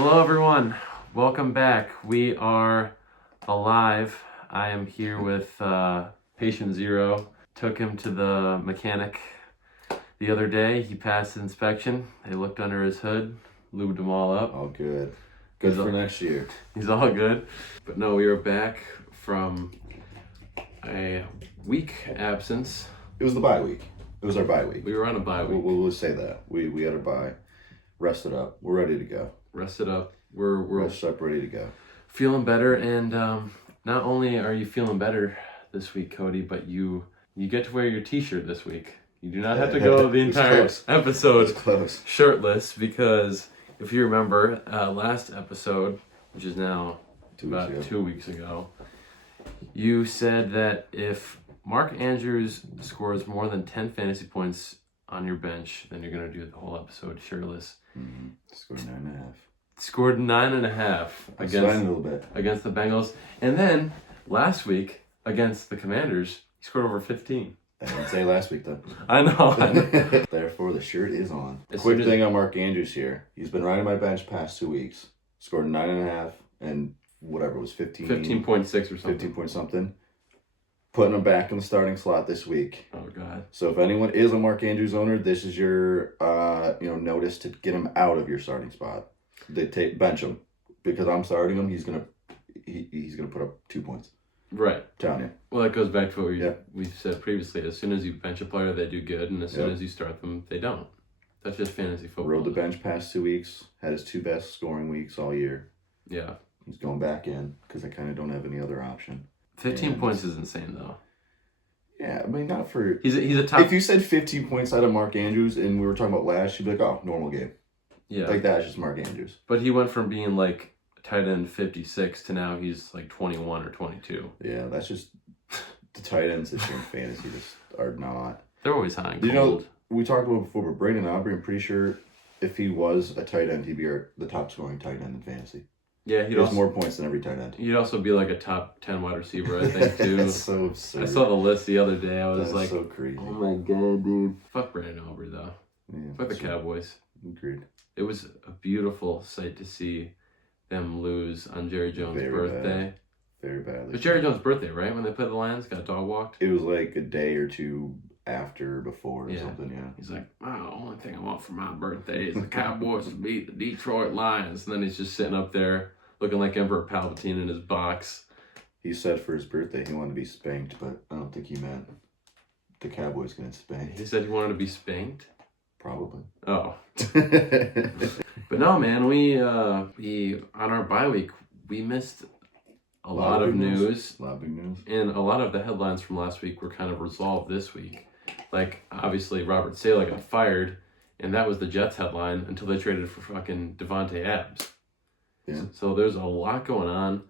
Hello everyone, welcome back. We are alive. I am here with patient Zero. Took him to the mechanic the other day. He passed the inspection. They looked under his hood, lubed him all up. All good. Good for next year. He's all good. But no, we are back from a week absence. It was the bye week. It was our bye week. We were on a bye week. We'll say that. We had a bye. Rested up. We're ready to go. Rested up. We're rested up, ready to go. Feeling better, and not only are you feeling better this week, Cody, but you get to wear your t-shirt this week. You do not have to go the entire episode shirtless, because if you remember last episode, which is now about 2 weeks ago, you said that if Mark Andrews scores more than 10 fantasy points on your bench, then you're going to do the whole episode shirtless. Mm-hmm. Scored 9.5. Scored 9.5 against the Bengals. And then last week against the Commanders, he scored over 15. I didn't say last week though. I know. Therefore, the shirt is on. Quick thing on Mark Andrews here. He's been riding my bench past 2 weeks. Scored 9.5 and whatever it was 15.6 or something. 15 point something. Putting him back in the starting slot this week. Oh God! So if anyone is a Mark Andrews owner, this is your notice to get him out of your starting spot. They bench him, because I'm starting him. He's gonna put up 2 points. Right. I'm telling you. Well, that goes back to what we've said previously. As soon as you bench a player, they do good, and as soon as you start them, they don't. That's just fantasy football. Rode the bench past 2 weeks. Had his 2 best scoring weeks all year. Yeah. He's going back in because I kind of don't have any other option. 15 points is insane, though. Yeah, I mean, not for... He's a top... If you said 15 points out of Mark Andrews and we were talking about last, you'd be like, oh, normal game. Yeah. Like, that's just Mark Andrews. But he went from being, like, tight end 56 to now he's, like, 21 or 22. Yeah, that's just... The tight ends this year in fantasy just are not... They're always high and cold. You know, we talked about before, but Brandon Aubrey, I'm pretty sure if he was a tight end, he'd be the top scoring tight end in fantasy. Yeah, he has more points than every tight end. He'd also be like a top 10 wide receiver, I think, too. That's so absurd. I saw the list the other day. I was like, so crazy. Oh my God, dude. Fuck Brandon Aubrey, though. Yeah, fuck the Cowboys. Agreed. It was a beautiful sight to see them lose on Jerry Jones' birthday. Very badly. It was Jerry Jones' birthday, right? When they played the Lions, got dog walked? It was like a day or two after, before, or something, yeah. He's like, the only thing I want for my birthday is the Cowboys to beat the Detroit Lions. And then he's just sitting up there looking like Emperor Palpatine in his box. He said for his birthday he wanted to be spanked, but I don't think he meant the Cowboys getting spanked. He said he wanted to be spanked? Probably. Oh. But no, man, we on our bye week, we missed a lot of news. A lot of big news. And a lot of the headlines from last week were kind of resolved this week. Like, obviously, Robert Saleh got fired, and that was the Jets headline until they traded for fucking Davante Adams. Yeah. So there's a lot going on,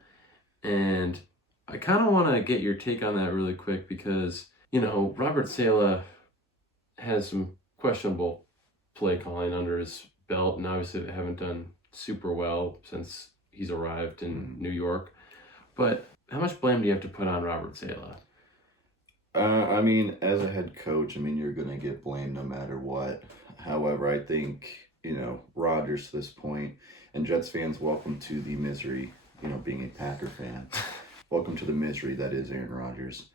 and I kind of want to get your take on that really quick because, you know, Robert Saleh has some questionable play calling under his belt, and obviously they haven't done super well since he's arrived in New York. But how much blame do you have to put on Robert Saleh? I mean, as a head coach, I mean, you're going to get blamed no matter what. However, I think, Rodgers to this point, and Jets fans, welcome to the misery, being a Packer fan. Welcome to the misery that is Aaron Rodgers.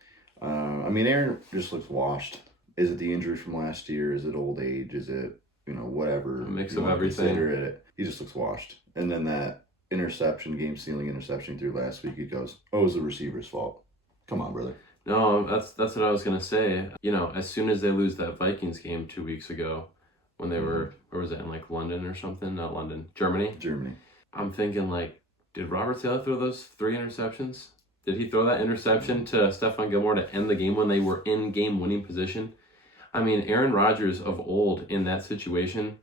I mean, Aaron just looks washed. Is it the injury from last year? Is it old age? Is it, whatever? A mix of everything. He just looks washed. And then that interception, game-stealing interception through last week, it goes, oh, it was the receiver's fault. Come on, brother. No, that's what I was going to say. As soon as they lose that Vikings game 2 weeks ago, when they were, where was it, in like London or something? Not London. Germany? Germany. I'm thinking, like, did Robert Saleh throw those 3 interceptions? Did he throw that interception to Stephon Gilmore to end the game when they were in game-winning position? I mean, Aaron Rodgers of old in that situation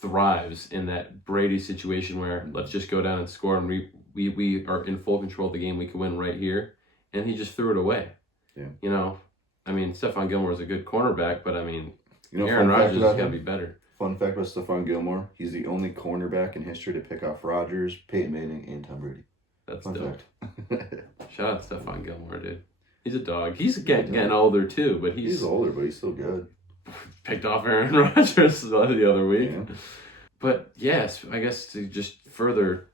thrives in that Brady situation where let's just go down and score and we are in full control of the game. We can win right here. And he just threw it away. Yeah. I mean, Stephon Gilmore is a good cornerback, but I mean, Aaron Rodgers has got to be better. Fun fact about Stephon Gilmore, he's the only cornerback in history to pick off Rodgers, Peyton Manning, and Tom Brady. That's dope. Shout out to Stephon Gilmore, dude. He's a dog. He's getting older too, but he's older, but he's still good. Picked off Aaron Rodgers the other week. Yeah. But yes, I guess to further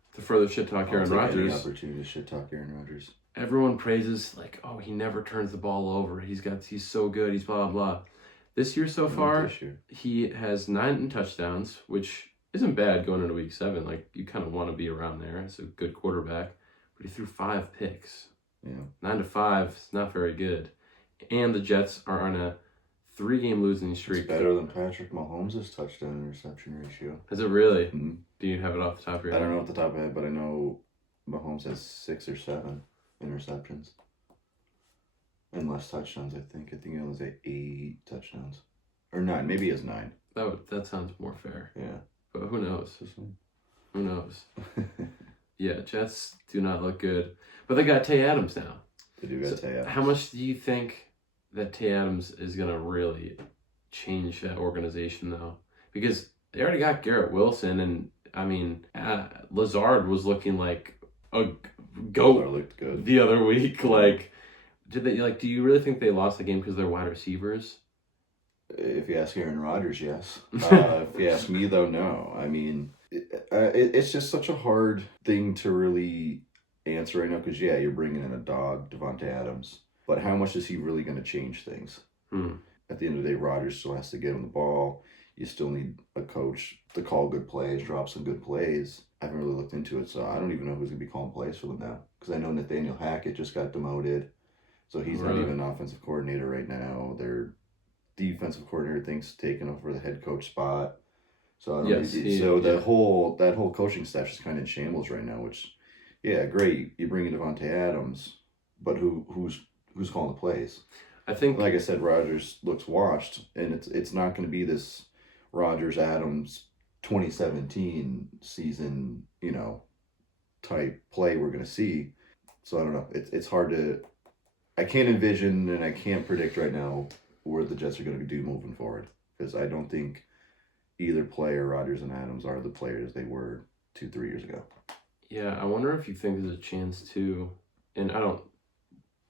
shit talk Aaron Rodgers. Any opportunity to shit talk Aaron Rodgers. Everyone praises he never turns the ball over. He's so good. He's blah blah blah. This year so far, he has 9 touchdowns, which isn't bad going into week 7. You kind of want to be around there as a good quarterback. But he threw 5 picks. Yeah. 9 to 5 is not very good. And the Jets are on a 3-game losing streak. It's better than Patrick Mahomes' touchdown interception ratio. Is it really? Mm-hmm. Do you have it off the top of your head? I don't know off the top of my head, but I know Mahomes has 6 or 7 interceptions. And less touchdowns, I think. I think he only has 8 touchdowns. Or 9. Maybe he has 9. That sounds more fair. Yeah. But who knows? Who knows? Yeah, Jets do not look good. But they got Tay Adams now. They do got Tay Adams. How much do you think that Tay Adams is going to really change that organization, though? Because they already got Garrett Wilson, and, I mean, Lazard was looking like a goat looked good the other week. Do you really think they lost the game because they're wide receivers? If you ask Aaron Rodgers, yes. If you ask me, though, no. I mean, it's just such a hard thing to really answer right now because, yeah, you're bringing in a dog, Davante Adams. But how much is he really going to change things? At the end of the day, Rodgers still has to get him the ball. You still need a coach to call good plays, drop some good plays. I haven't really looked into it, so I don't even know who's going to be calling plays for them now. Because I know Nathaniel Hackett just got demoted. So he's not even an offensive coordinator right now. Their defensive coordinator thinks taking over the head coach spot. So that whole coaching staff is kind of in shambles right now. Which, yeah, great. You bring in Davante Adams, but who's calling the plays? I think, like I said, Rodgers looks washed, and it's not going to be this Rodgers Adams 2017 season, type play we're going to see. So I don't know. It's hard to. I can't envision and I can't predict right now where the Jets are going to do moving forward because I don't think either player, Rodgers and Adams, are the players they were 2-3 years ago. Yeah, I wonder if you think there's a chance too, and I'm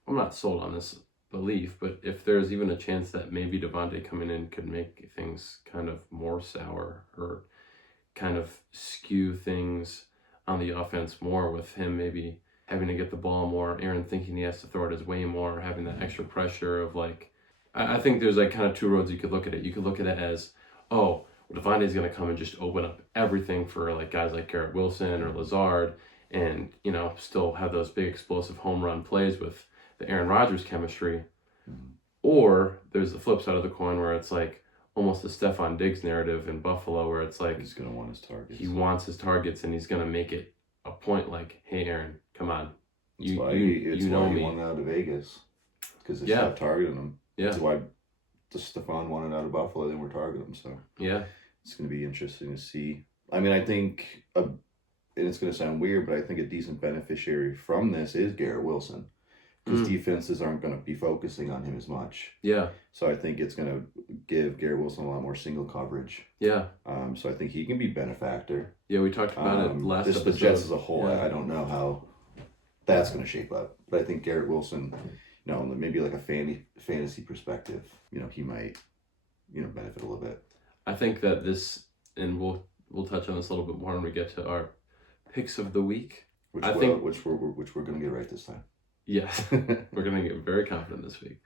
not sold on this belief, but if there's even a chance that maybe Davante coming in could make things kind of more sour or kind of skew things on the offense more with him maybe having to get the ball more, Aaron thinking he has to throw it his way more, having that extra pressure of I think there's kind of 2 roads you could look at it. You could look at it as, Davante's going to come and just open up everything for guys like Garrett Wilson or Lazard and, still have those big explosive home run plays with the Aaron Rodgers chemistry. Or there's the flip side of the coin where it's almost the Stephon Diggs narrative in Buffalo where it's he's going to want his targets. He wants his targets and he's going to make it a point hey, Aaron, come on. It's why he wanted out of Vegas because they stopped targeting him. Yeah. That's why Stephon wanted out of Buffalo. They weren't targeting him. So yeah, it's going to be interesting to see. I mean, I think, and it's going to sound weird, but I think a decent beneficiary from this is Garrett Wilson because defenses aren't going to be focusing on him as much. Yeah. So I think it's going to give Garrett Wilson a lot more single coverage. Yeah. So I think he can be benefactor. Yeah, we talked about it last episode. The Jets as a whole, I don't know how that's going to shape up. But I think Garrett Wilson, maybe a fantasy perspective, he might, benefit a little bit. I think that this, and we'll touch on this a little bit more when we get to our picks of the week. Which we're going to get right this time. Yes, we're going to get very confident this week.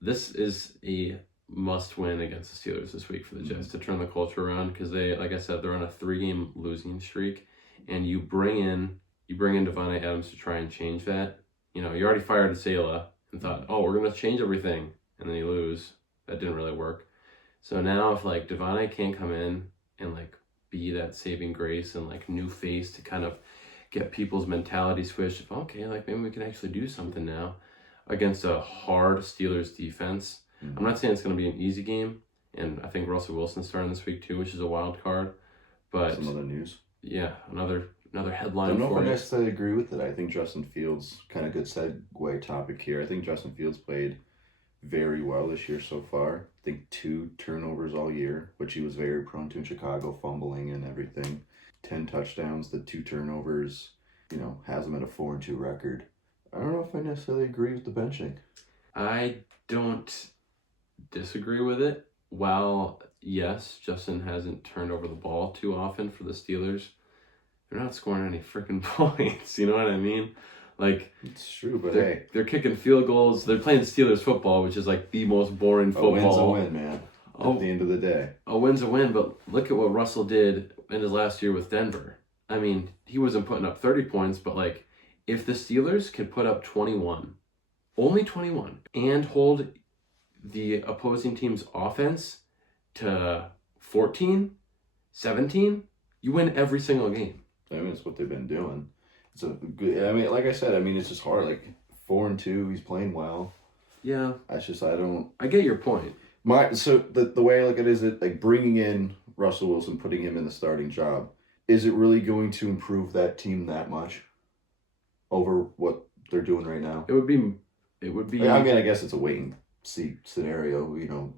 This is a must-win against the Steelers this week for the Jets to turn the culture around because they, like I said, they're on a 3-game losing streak, and you bring in Davante Adams to try and change that. You already fired Sala and thought, we're going to change everything, and then you lose. That didn't really work. So now if Davante can't come in and be that saving grace and new face to kind of get people's mentality switched. Okay, maybe we can actually do something now against a hard Steelers defense. Mm-hmm. I'm not saying it's going to be an easy game, and I think Russell Wilson's starting this week too, which is a wild card. But some other news. Yeah, another headline. I don't know if I necessarily agree with it. I think Justin Fields, kind of good segue topic here. I think Justin Fields played very well this year so far. I think 2 turnovers all year, which he was very prone to in Chicago, fumbling and everything. 10 touchdowns, the 2 turnovers, has him at a 4-2 record. I don't know if I necessarily agree with the benching. I don't disagree with it. While yes, Justin hasn't turned over the ball too often for the Steelers. They're not scoring any freaking points. You know what I mean? Like, it's true, but they're kicking field goals. They're playing Steelers football, which is like the most boring football. A win's a win, man. At the end of the day, a win's a win. But look at what Russell did in his last year with Denver. I mean, he wasn't putting up 30 points, but like, if the Steelers could put up 21, only 21, and hold the opposing team's offense to 14, 17, you win every single game. I mean, it's what they've been doing. It's a good. I mean, like I said, I mean, it's just hard. Like 4-2, he's playing well. Yeah. I get your point. So the way I look at it is that like bringing in Russell Wilson, putting him in the starting job, is it really going to improve that team that much over what they're doing right now? It would be. I mean, I guess it's a wait and see scenario. You know,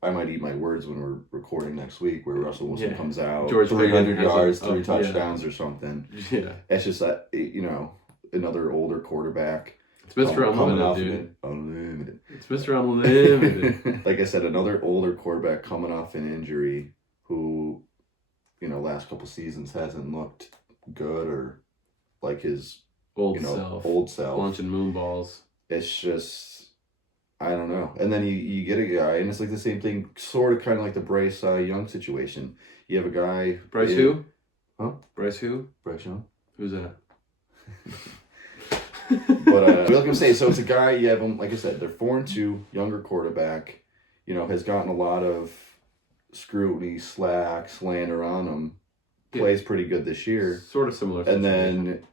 I might eat my words when we're recording next week, where Russell Wilson comes out, George 300 yards, 3 touchdowns or something. Yeah, it's just that, you know, another older quarterback. It's Mr. Unlimited, dude. Unlimited. It's Mr. Unlimited. Like I said, another older quarterback coming off an injury who, you know, last couple seasons hasn't looked good or like his old self. Launching moon balls. It's just, I don't know. And then you get a guy, and it's like the same thing, sort of kind of like the Bryce Young situation. You have a guy. Bryce who? Huh? Bryce who? Bryce Young. Who's that? But like I'm saying, so it's a guy, you have him, like I said, they're 4-2, younger quarterback, you know, has gotten a lot of scrutiny, slander on him, plays pretty good this year. Sort of similar. And then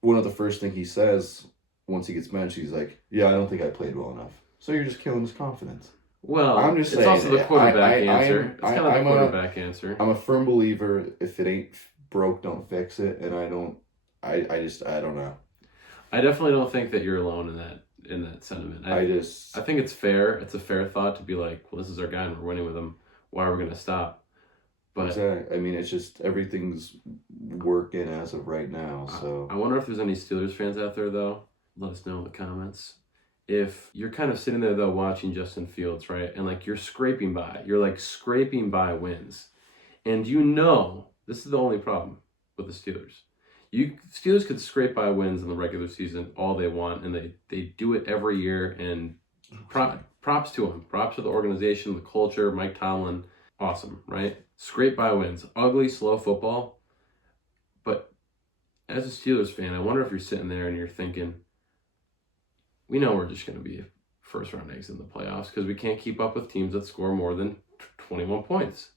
one of the first thing he says once he gets benched, he's like, yeah, I don't think I played well enough. So you're just killing his confidence. Well, I'm just saying, it's also the quarterback answer. It's kind of the quarterback answer. I'm a firm believer, if it ain't broke, don't fix it. And I don't know. I definitely don't think that you're alone in that sentiment. I think it's fair. It's a fair thought to be like, well, this is our guy and we're winning with him. Why are we going to stop? But exactly. I mean, it's just everything's working as of right now. So I wonder if there's any Steelers fans out there though. Let us know in the comments. If you're kind of sitting there though watching Justin Fields, right, and like you're scraping by wins, and you know this is the only problem with the Steelers. Steelers could scrape by wins in the regular season all they want, and they do it every year. And props to them, props to the organization, the culture, Mike Tomlin, awesome, right? Scrape by wins, ugly, slow football. But as a Steelers fan, I wonder if you're sitting there and you're thinking, we know we're just going to be first round eggs in the playoffs because we can't keep up with teams that score more than 21 points.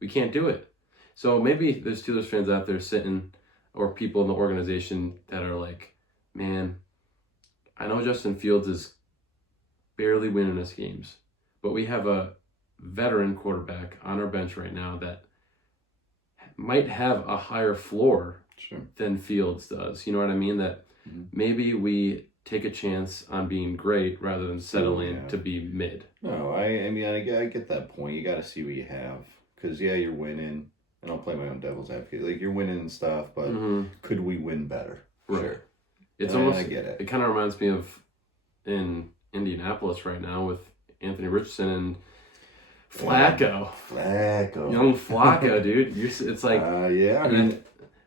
We can't do it. So maybe there's Steelers fans out there sitting, or people in the organization that are like, man, I know Justin Fields is barely winning us games, but we have a veteran quarterback on our bench right now that might have a higher floor than Fields does. You know what I mean? That maybe we take a chance on being great rather than settling to be mid. No, I mean, I get that point. You got to see what you have. Because, yeah, you're winning. And I'll play my own devil's advocate. Like, you're winning and stuff, but could we win better? Right. Sure. It's almost, I get it. It kind of reminds me of in Indianapolis right now with Anthony Richardson and Flacco. Young Flacco, dude. It's like, I mean,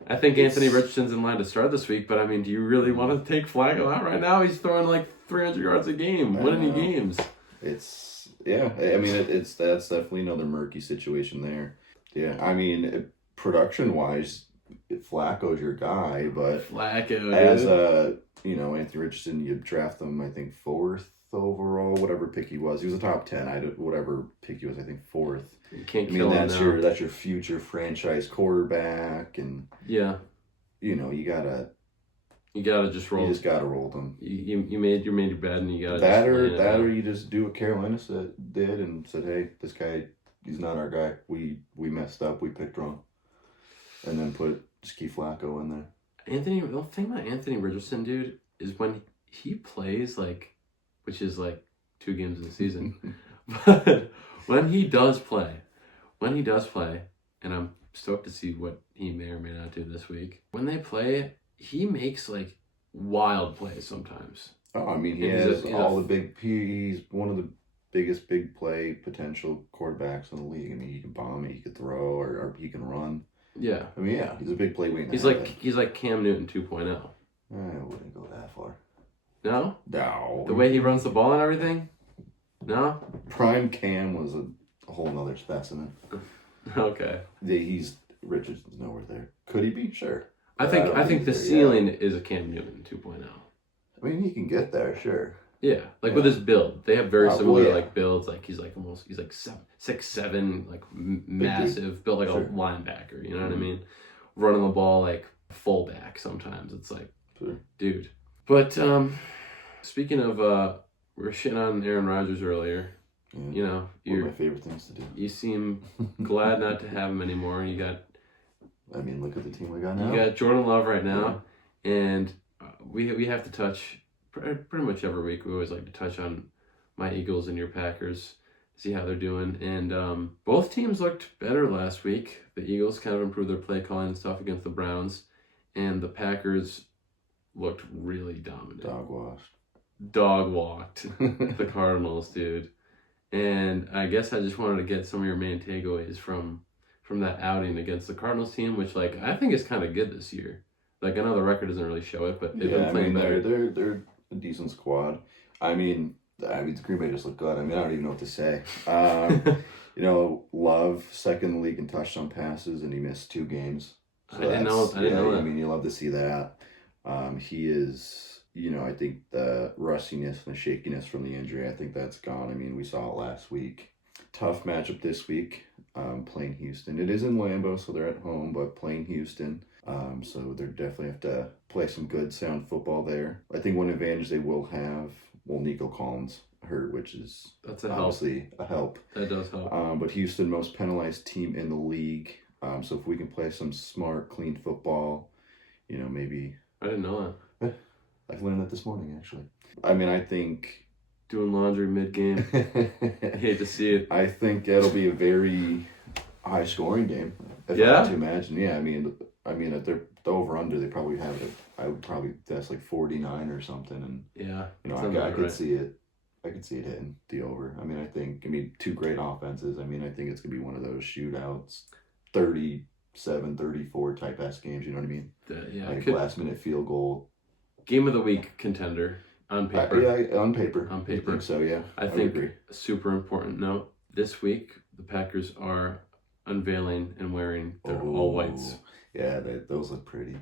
I think Anthony Richardson's in line to start this week, but I mean, do you really want to take Flacco out right now? He's throwing like 300 yards a game, winning games. I mean, that's definitely another murky situation there. Yeah, I mean, production-wise, Flacco's your guy, but as Anthony Richardson, you draft him, I think, 4th overall, whatever pick he was. He was a top 10. Whatever pick he was, I think 4th. You can't kill him now. That's your future franchise quarterback, and yeah, you gotta just roll. You just gotta roll them. You made your bed, and you gotta that or you just do what Carolina did and said, hey, this guy, he's not our guy. We messed up. We picked wrong, and then just keep Flacco in there. The thing about Anthony Richardson, dude, is when he plays, like, which is like 2 games in the season, but when he does play, and I'm stoked to see what he may or may not do this week. When they play, he makes like wild plays sometimes. Oh, I mean, he's one of the biggest big play potential quarterbacks in the league. I mean, he can bomb it, he could throw, or he can run. Yeah. I mean, yeah, he's a big play waiting. He's like Cam Newton 2.0. I wouldn't go that far. No? No. The way he runs the ball and everything? No? Prime Cam was a whole nother specimen. Okay. Richardson's nowhere there. Could he be? Sure. I think the ceiling is a Cam Newton 2.0. I mean, he can get there, sure. Yeah, with his build, they have very similar like builds. Like he's like 6'7", like massive, built like a linebacker. You know what I mean? Running the ball like fullback. Sometimes it's like, dude. But speaking of, we were shitting on Aaron Rodgers earlier. Yeah. You know, one of my favorite things to do. You seem glad not to have him anymore. You got. I mean, look at the team we got now. You got Jordan Love right now, and we have to touch. Pretty much every week we always like to touch on my Eagles and your Packers, see how they're doing. And both teams looked better last week. The Eagles kind of improved their play calling and stuff against the Browns, and the Packers looked really dominant. Dog walked the Cardinals, dude. And I guess I just wanted to get some of your main takeaways from that outing against the Cardinals team, which like I think is kind of good this year. Like I know the record doesn't really show it, but they've been playing better. They're a decent squad. I mean, the Green Bay just look good. I mean, I don't even know what to say. You know, Love, second in the league in touchdown passes, and he missed 2 games. So I didn't know that. I mean, you love to see that. He is, you know, I think the rustiness and the shakiness from the injury, I think that's gone. I mean, we saw it last week. Tough matchup this week, playing Houston. It is in Lambeau, so they're at home, but playing Houston. So they definitely have to play some good, sound football there. I think one advantage they will have, Nico Collins hurt, which is obviously a help. That does help. But Houston, most penalized team in the league. So if we can play some smart, clean football, you know, maybe. I didn't know that. I've learned that this morning, actually. I mean, I think. Doing laundry mid-game. I hate to see it. I think it'll be a very high-scoring game. If I had to imagine. Yeah, I mean, at the over-under, they probably have it. I would probably guess like 49 or something. And yeah, you know, I could see it. I could see it hitting the over. I mean, 2 great offenses. I mean, I think it's gonna be one of those shootouts, 37-34 type S games. You know what I mean? Like last-minute field goal. Game of the week contender on paper. On paper. On paper. I think so. Yeah. I think agree. Super important note. This week, the Packers are unveiling and wearing their all whites. Yeah, those look pretty.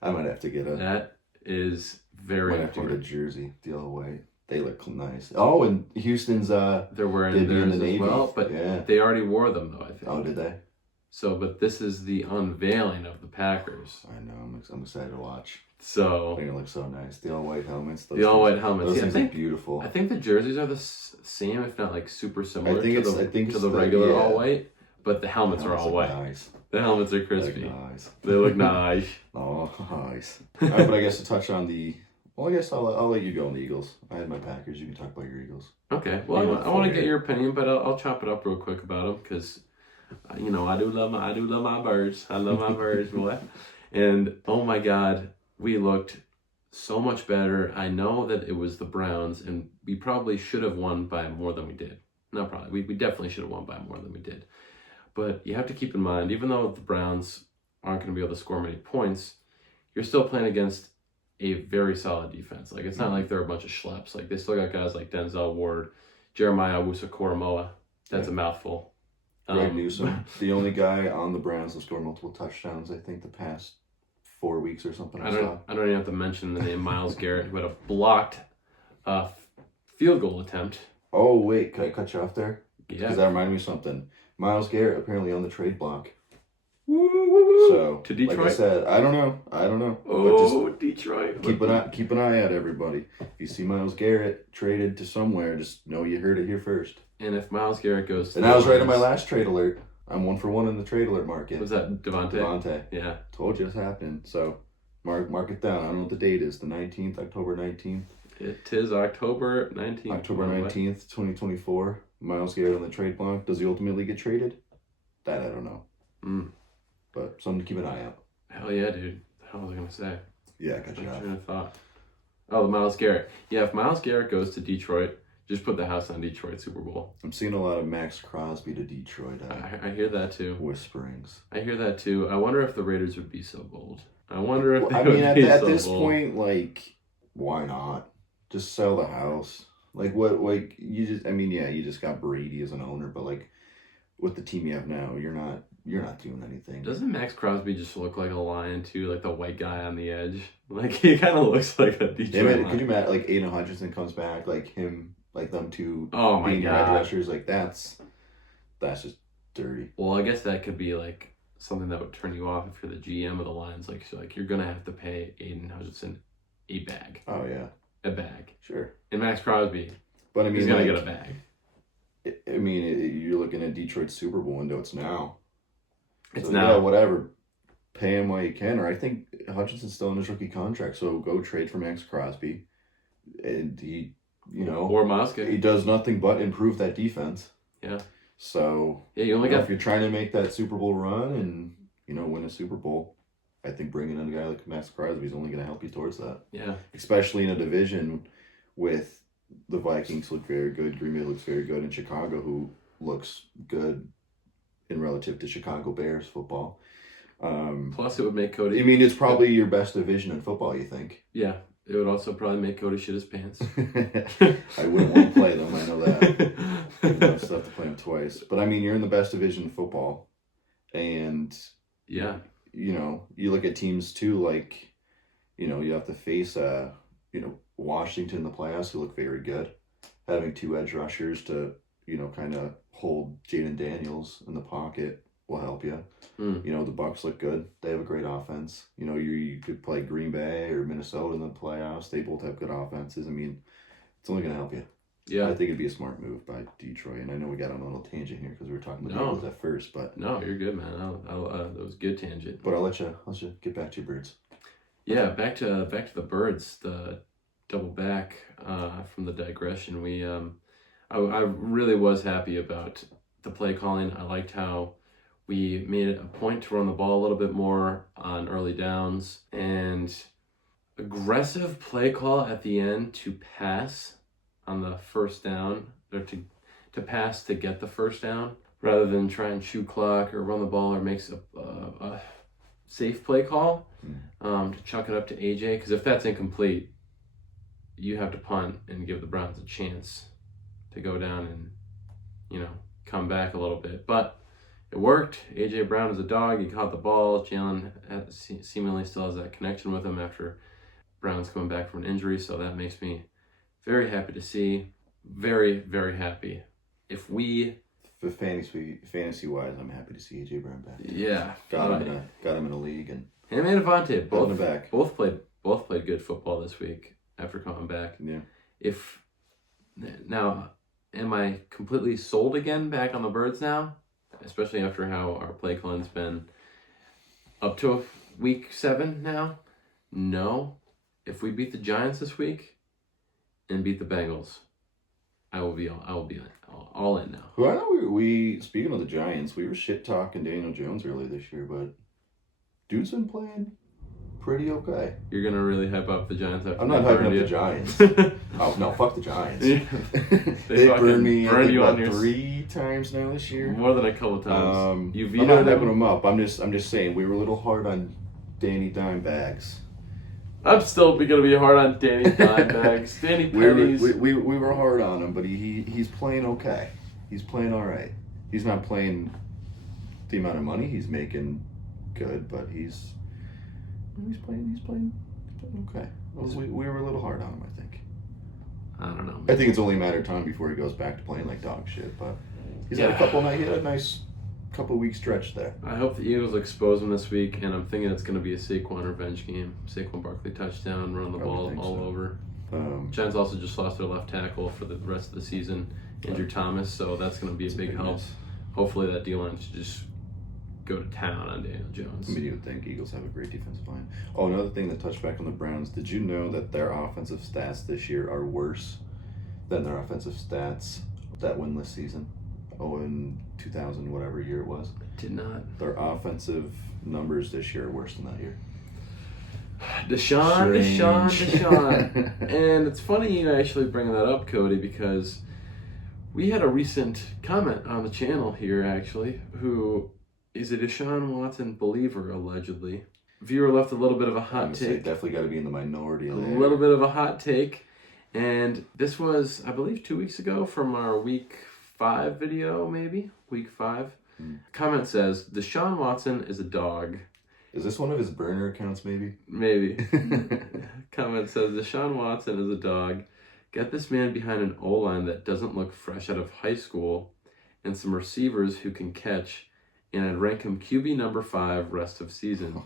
I might have to get a. That is very important. Might have to get a jersey, the all white. They look nice. Oh, and Houston's they're wearing theirs as well, but they already wore them though. I think. Oh, did they? So, but this is the unveiling of the Packers. I know. I'm excited to watch. So they're gonna look so nice. The all white helmets. The all white helmets. Those things look beautiful. I think the jerseys are the same, if not like super similar to the regular all white. But the helmets are all white. Nice. The helmets are crispy. They look nice. They look nice. Oh, nice. All right, but I guess to touch on I guess I'll let you go on the Eagles. I had my Packers. You can talk about your Eagles. Okay. Well, I want to get your opinion, but I'll chop it up real quick about them because, you know, I do love my birds. I love my birds, boy. And oh my God, we looked so much better. I know that it was the Browns, and we probably should have won by more than we did. Not probably. We definitely should have won by more than we did. But you have to keep in mind, even though the Browns aren't going to be able to score many points, you're still playing against a very solid defense. Like, it's not like they're a bunch of schleps. Like, they still got guys like Denzel Ward, Jeremiah Owusu-Koramoah. That's a mouthful. Greg Newsome, the only guy on the Browns to score multiple touchdowns, I think, the past 4 weeks or something. I don't even have to mention the name Myles Garrett, who had a blocked field goal attempt. Oh, wait, can I cut you off there? Yeah. Because that reminded me of something. Myles Garrett apparently on the trade block. So to Detroit. Like I said, I don't know. Oh, Detroit! Keep an eye out, everybody. If you see Myles Garrett traded to somewhere, just know you heard it here first. And if Myles Garrett goes, and I was right on my last trade alert. I'm 1 for 1 in the trade alert market. Was that Davante? Davante. Yeah. Told you it's happening. So mark it down. I don't know what the date is. The 19th, October 19th. It is October 19th. October 19th, 2024. Myles Garrett on the trade block. Does he ultimately get traded? That I don't know. But something to keep an eye out. Hell yeah, dude. What the hell was I going to say? Yeah, I got you. I thought. Oh, the Myles Garrett. Yeah, if Myles Garrett goes to Detroit, Just put the house on Detroit Super Bowl. I'm seeing a lot of Max Crosby to Detroit. I hear that too. Whisperings. I hear that too. I wonder if the Raiders would be so bold. I wonder if they I would mean, be at so this bold. point, like, why not? Just sell the house. Like, what, like, you just, I mean, yeah, you just got Brady as an owner, but, like, with the team you have now, you're not doing anything. Doesn't Max Crosby just look like a lion too, like the white guy on the edge? Like he kind of looks like a Detroit lion. Could you imagine, like, Aiden Hutchinson comes back, like him, like them two Oh my being your edge God. rushers, like, that's just dirty. Well, I guess that could be like something that would turn you off if you're the GM of the Lions. Like, so, like you're gonna have to pay Aiden Hutchinson a bag. Oh yeah, A bag. sure. And Max Crosby, But I mean, he's gonna like, get a bag. I mean, you're looking at Detroit's Super Bowl window. It's now. It's So, now. yeah, whatever. Pay him while you can. Or I think Hutchinson's still in his rookie contract, so go trade for Max Crosby. And he, Or Mosca. he does nothing but improve that defense. Yeah. So Yeah, you only got. if you're trying to make that Super Bowl run and win a Super Bowl, I think bringing in a guy like Max Crosby is only going to help you towards that. Yeah. Especially in a division with the Vikings look very good, Green Bay looks very good, and Chicago, who looks good in relative to Chicago Bears football. Plus, it would make Cody. I mean, it's probably your best division in football, you think? Yeah. It would also probably make Cody shit his pants. I wouldn't want to play them, I know that. I still have to play them twice. But I mean, you're in the best division in football. And, Yeah. you look at teams too, like, you have to face, Washington in the playoffs, who look very good. Having two edge rushers to, kind of hold Jaden Daniels in the pocket will help you. The Bucs look good. They have a great offense. You could play Green Bay or Minnesota in the playoffs. They both have good offenses. I mean, it's only going to help you. Yeah. I think it'd be a smart move by Detroit. And I know we got on a little tangent here because we were talking about the Eagles at first, but No, you're good, man. That was a good tangent. I'll let you get back to your Birds. Yeah, back to the Birds. The double back from the digression. I really was happy about the play calling. I liked how we made it a point to run the ball a little bit more on early downs and aggressive play call at the end to pass on the first down, or to pass to get the first down rather than try and shoot clock or run the ball or makes a safe play call to chuck it up to AJ, because if that's incomplete, you have to punt and give the Browns a chance to go down and come back a little bit. But it worked. AJ Brown is a dog. He caught the ball. Jalen seemingly still has that connection with him after Brown's coming back from an injury, so that makes me very happy to see. Very, very happy. If we... For fantasy wise, I'm happy to see AJ Brown back. Yeah. Got him in a league, and him and Davante both played good football this week after coming back. Yeah. Now, am I completely sold again back on the Birds now? Especially after how our play calling's been up to week 7 now? No. If we beat the Giants this week and beat the Bengals, I will be all in now. Well, I know we speaking of the Giants, we were shit talking Daniel Jones earlier this year, but dude's been playing pretty okay. You're gonna really hype up the Giants after I'm not hyping up the Giants. Oh no, fuck the Giants. Yeah. They burned me you on your 3 times now this year. More than a couple times. I'm not hyping them up. I'm just saying we were a little hard on Danny Dimebags. I'm still gonna be hard on Danny Dimebags. Danny Pennies. We were hard on him, but he's playing okay. He's playing all right. He's not playing the amount of money he's making good, but he's playing okay. We were a little hard on him, I think. I don't know. I think it's only a matter of time before he goes back to playing like dog shit, but he had a nice couple week stretch there. I hope the Eagles expose him this week, and I'm thinking it's going to be a Saquon revenge game. Saquon Barkley touchdown, run the ball all over. Giants also just lost their left tackle for the rest of the season, Andrew Thomas, so that's going to be a big help. Miss. Hopefully that D-line should just go to town on Daniel Jones. I mean, you would think Eagles have a great defensive line. Oh, another thing that touched back on the Browns, did you know that their offensive stats this year are worse than their offensive stats that winless season? Oh, in 2000, whatever year it was. Did not. Their offensive numbers this year are worse than that year. Deshaun. And it's funny you actually bring that up, Cody, because we had a recent comment on the channel here, actually, who is a Deshaun Watson believer, allegedly. Viewer left a little bit of a hot take. Definitely got to be in the minority there. A little bit of a hot take. And this was, I believe, 2 weeks ago from our week 5 video, maybe? Week 5. Comment says, Deshaun Watson is a dog. Is this one of his burner accounts, maybe? Maybe. Comment says, Deshaun Watson is a dog. Get this man behind an O-line that doesn't look fresh out of high school and some receivers who can catch, and I'd rank him QB number 5 rest of season.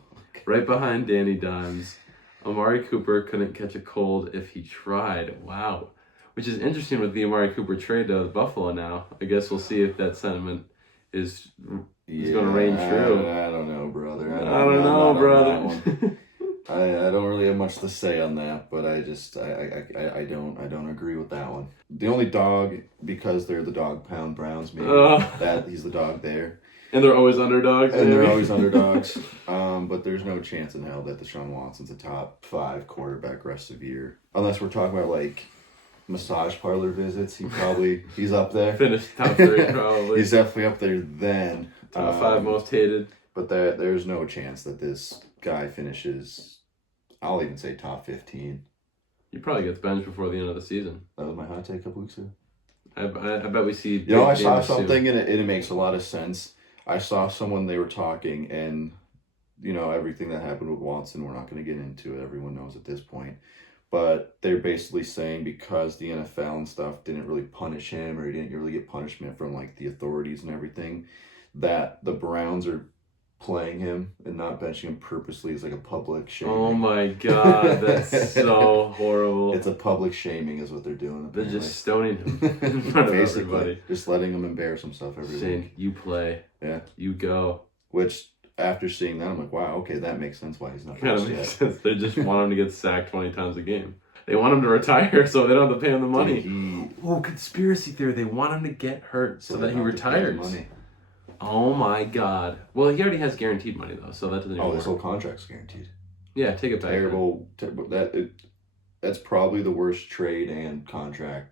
Right behind Danny Dimes. Amari Cooper couldn't catch a cold if he tried. Wow. Which is interesting with the Amari Cooper trade to Buffalo now. I guess we'll see if that sentiment is going to reign true. I don't know, brother. I don't know, brother. I don't really have much to say on that, but I don't agree with that one. The only dog, because they're the dog pound Browns, maybe that he's the dog there. And they're always underdogs. And they're always underdogs. But there's no chance in hell that Deshaun Watson's a top 5 quarterback rest of the year. Unless we're talking about like massage parlor visits, he's up there. Finished top 3 probably. He's definitely up there then. Top 5 most hated. But there's no chance that this guy finishes, I'll even say top 15. He probably gets benched before the end of the season. That was my hot take a couple weeks ago. I bet we see. I saw something and it makes a lot of sense. I saw someone, they were talking, and everything that happened with Watson, we're not going to get into it. Everyone knows at this point. But they're basically saying because the NFL and stuff didn't really punish him, or he didn't really get punishment from like the authorities and everything, that the Browns are playing him and not benching him purposely as like a public shaming. Oh my God, that's so horrible. It's a public shaming is what they're doing. Apparently. They're just stoning him in front of everybody. Just letting him embarrass himself every week. You play. Yeah. You go. Which, after seeing that, I'm like, wow, okay, that makes sense why he's not kind of makes sense. They just want him to get sacked 20 times a game. They want him to retire so they don't have to pay him the money. Conspiracy theory. They want him to get hurt so that he retires. Oh my God. Well, he already has guaranteed money though, so that doesn't even work. This whole contract's guaranteed. Yeah, take it back. Terrible. That's probably the worst trade and contract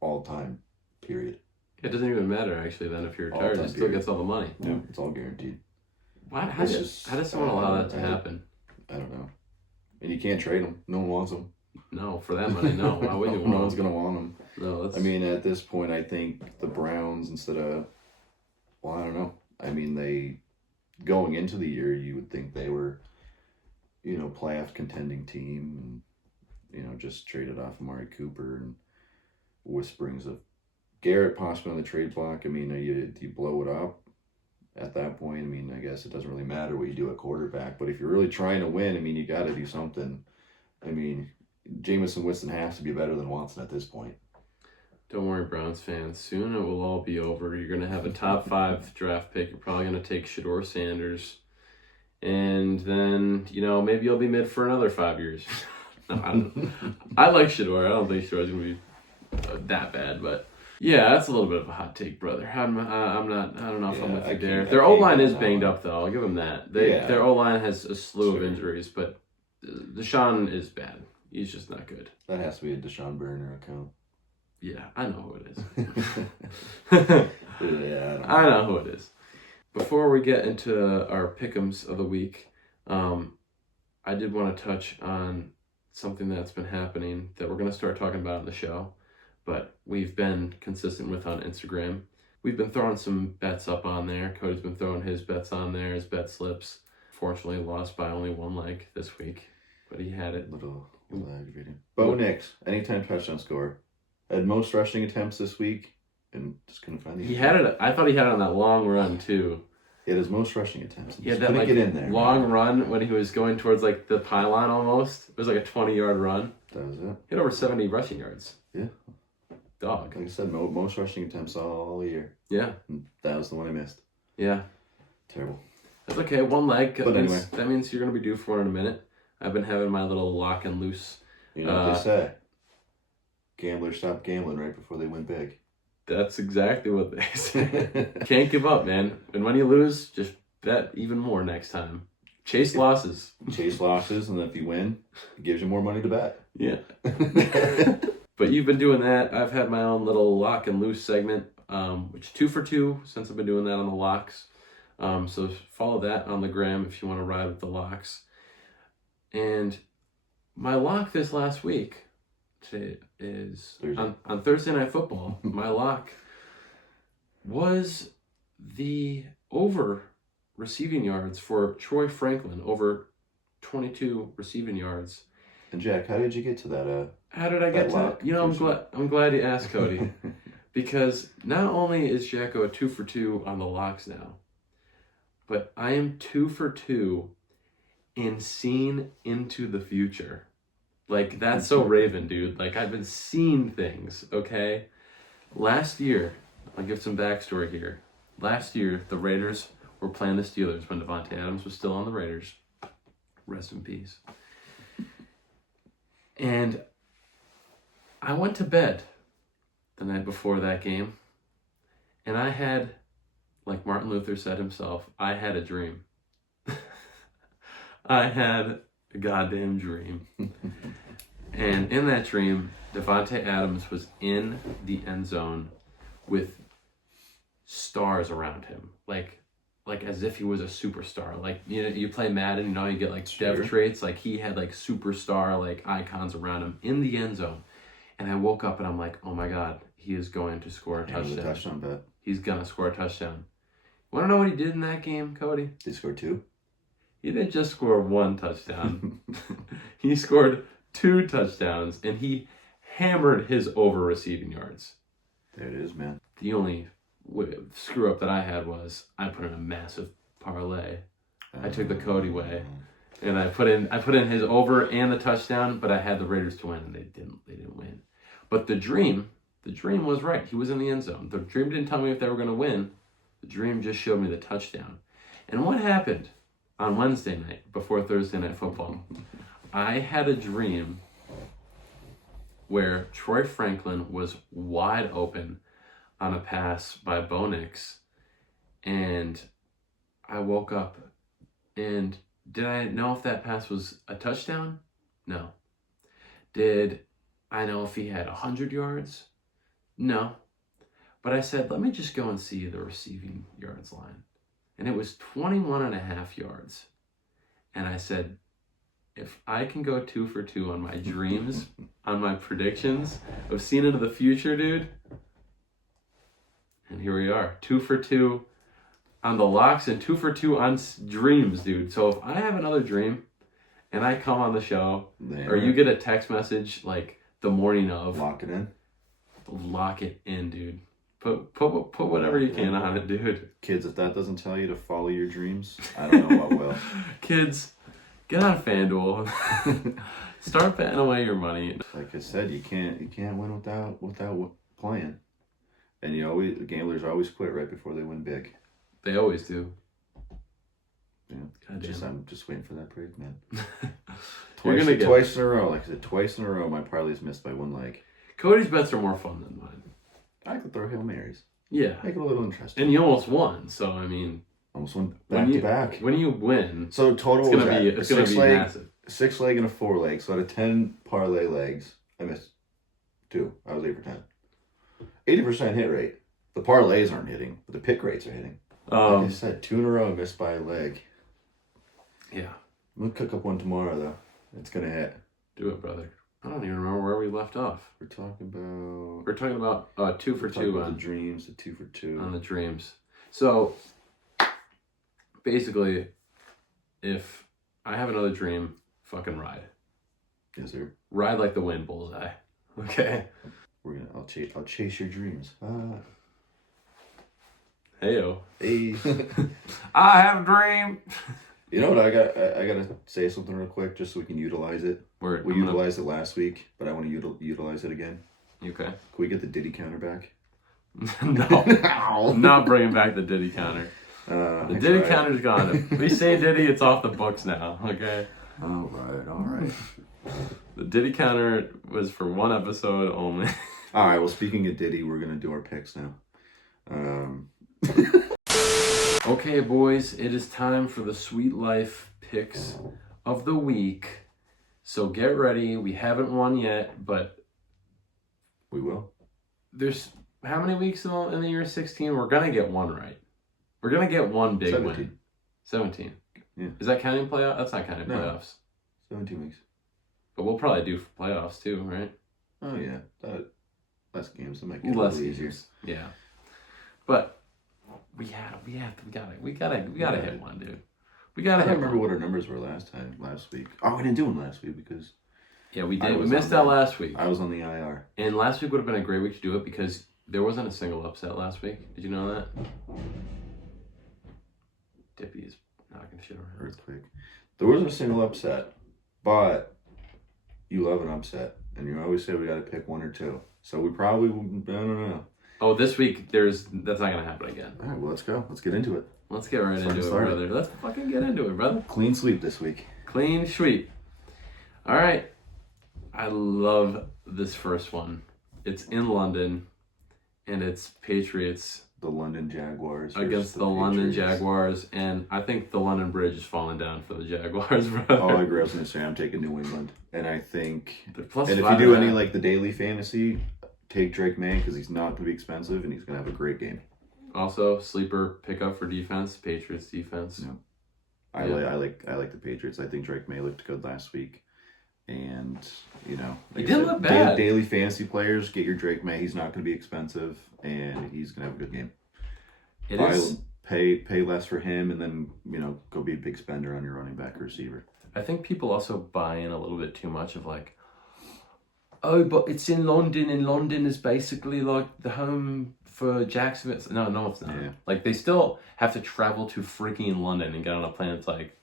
all time, period. It doesn't even matter actually then if you're retired, he still gets all the money. Yeah, it's all guaranteed. How does someone allow that to happen? I don't know. And you can't trade him. No one wants him. No, for that money, no. Why would you want him? No one's going to want him. No, I mean, at this point, I think the Browns, instead of, well, I don't know. I mean, going into the year, you would think they were, playoff contending team and, just traded off Amari Cooper and whisperings of Garrett possibly on the trade block. I mean, do you blow it up at that point? I mean, I guess it doesn't really matter what you do at quarterback, but if you're really trying to win, I mean, you got to do something. I mean, Jameson Winston has to be better than Watson at this point. Don't worry, Browns fans. Soon it will all be over. You're going to have a top 5 draft pick. You're probably going to take Shedeur Sanders. And then, maybe you'll be mid for another 5 years. No, I like Shedeur. I don't think Shedor's going to be that bad, but yeah, that's a little bit of a hot take, brother. I don't know if I'm with you there. Their O-line is banged up, though. I'll give them that. Their O-line has a slew of injuries, but Deshaun is bad. He's just not good. That has to be a Deshaun burner account. Yeah, I know who it is. I know who it is. Before we get into our pick'ems of the week, I did want to touch on something that's been happening that we're going to start talking about on the show, but we've been consistent with on Instagram. We've been throwing some bets up on there. Cody's been throwing his bets on there, his bet slips. Fortunately, lost by only 1 leg this week, but he had it. Little aggravating. Bo Nix, anytime touchdown score. Had most rushing attempts this week, and just couldn't find the. He had it. I thought he had it on that long run too. He had his most rushing attempts. He had that get in there, long run when he was going towards like the pylon almost. It was like a 20-yard run. That was it. He had over 70 rushing yards. Yeah. Dog. Like I said, most rushing attempts all year. Yeah. And that was the one I missed. Yeah. Terrible. That's okay. 1 leg. But anyway. That means you're going to be due for it in a minute. I've been having my little lock and loose. You know what they say? Gamblers stop gambling right before they win big. That's exactly what they say. Can't give up, man. And when you lose, just bet even more next time. Chase losses. Chase losses, and then if you win, it gives you more money to bet. Yeah. But you've been doing that. I've had my own little lock and loose segment, which 2 for 2 since I've been doing that on the locks. So follow that on the gram if you want to ride with the locks. And my lock this last week is on Thursday Night Football. My lock was the over receiving yards for Troy Franklin, over 22 receiving yards. And Jack, how did you get to that? How did I get to that? You know, I'm glad you asked, Cody, because not only is Jacko a 2 for 2 on the locks now, but I am 2 for 2 in seeing into the future. Like, that's so Raven, dude. Like, I've been seeing things, okay? Last year, I'll give some backstory here. Last year, the Raiders were playing the Steelers when Davante Adams was still on the Raiders. Rest in peace. And I went to bed the night before that game, and I had, like Martin Luther said himself, I had a dream. I had a goddamn dream. And in that dream, Davante Adams was in the end zone with stars around him, like as if he was a superstar. Like, you know, you play Madden, you know, you get like dev traits. Like, he had like superstar like icons around him in the end zone. And I woke up and I'm like, oh my God, he is going to score a touchdown. Bet. He's gonna score a touchdown. Want to know what he did in that game, Cody? Did he score 2? He didn't just score 1 touchdown. He scored 2 touchdowns, and he hammered his over receiving yards. There it is, man. The only screw up that I had was I put in a massive parlay. I took the Cody way, and I put in his over and the touchdown, but I had the Raiders to win, and they didn't win. But the dream was right. He was in the end zone. The dream didn't tell me if they were going to win. The dream just showed me the touchdown. And what happened on Wednesday night before Thursday Night Football? I had a dream where Troy Franklin was wide open on a pass by Bo Nix, and I woke up, and did I know if that pass was a touchdown? No. Did I know if he had 100 yards? No. But I said, let me just go and see the receiving yards line. And it was 21.5 yards. And I said, if I can go 2 for 2 on my dreams, on my predictions of seeing into the future, dude. And here we are, 2 for 2 on the locks and 2 for 2 on dreams, dude. So if I have another dream and I come on the show, or you get a text message like the morning of, lock it in, dude. Put whatever you can on it, dude. Kids, if that doesn't tell you to follow your dreams, I don't know what will. Kids, get on FanDuel. Start betting away your money. Like I said, you can't win without playing. And gamblers always quit right before they win big. They always do. Yeah. I'm just waiting for that break, man. Twice in a row. Like I said, twice in a row, my parlay's missed by 1 leg. Cody's bets are more fun than mine. I could throw Hail Marys. Yeah. Make it a little interesting. And you almost won, so I mean. Almost won back to back. When you win, so total it's gonna be massive. 6 leg and a 4 leg. So out of 10 parlay legs, I missed 2. I was 8 for 10. 80% hit rate. The parlays aren't hitting, but the pick rates are hitting. Like I said, 2 in a row missed by a leg. Yeah. I'm gonna cook up one tomorrow though. It's gonna hit. Do it, brother. I don't even remember where we left off. We're talking about 2 for 2 on the dreams, the 2 for 2 on the dreams. So basically, if I have another dream, fucking ride. Yes, sir. Ride like the wind, bullseye. Okay. I'll chase your dreams. Heyo. Hey. I have a dream. You know what? I gotta say something real quick, just so we can utilize it. We utilized it last week, but I want to utilize it again. Okay. Can we get the Diddy counter back? No. I'm not bringing back the Diddy counter. The Diddy counter's gone. If we say Diddy, it's off the books now. Okay. All right. The Diddy counter was for 1 episode only. All right. Well, speaking of Diddy, we're gonna do our picks now. Okay, boys, it is time for the Sweet Life picks of the week. So get ready. We haven't won yet, but we will. There's how many weeks in the year 16? We're going to get one right. We're going to get one big 17. win. 17. Yeah. Is that counting playoffs? That's not counting No. playoffs. 17 weeks. But we'll probably do playoffs too, right? Oh yeah, less games. That might get Less a little easier. games. Yeah, but we gotta hit one, dude. We gotta. I don't remember what our numbers were last week. Oh, we didn't do them last week because. Yeah, we did. We missed out last week. I was on the IR. And last week would have been a great week to do it because there wasn't a single upset last week. Did you know that? Dippy is knocking shit around. Earthquake. There wasn't a single upset, but you love an upset, and you always say we got to pick one or two. So we probably, I don't know. Oh, this week that's not gonna happen again. All right, well, let's go. Let's get into it. Let's get right into it, brother. Let's fucking get into it, brother. Clean sweep this week. Clean sweep. All right. I love this first one. It's in London, and it's Patriots. The London Jaguars. Against the London Jaguars, and I think the London Bridge is falling down for the Jaguars, brother. Oh, I agree. I was going to say, I'm taking New England. And I think, and if you 5.5. do any like the daily fantasy, take Drake May because he's not going to be expensive and he's going to have a great game. Also, sleeper pickup for defense, Patriots defense. Yeah. I like the Patriots. I think Drake May looked good last week. And, you know, like he didn't look bad. Daily fantasy players, get your Drake May. He's not going to be expensive, and he's going to have a good game. It is. Pay less for him, and then, you know, go be a big spender on your running back or receiver. I think people also buy in a little bit too much of like, oh, but it's in London, and London is basically like the home for Jacksonville. No, it's not. Yeah. Like, they still have to travel to freaking London and get on a plane. It's like,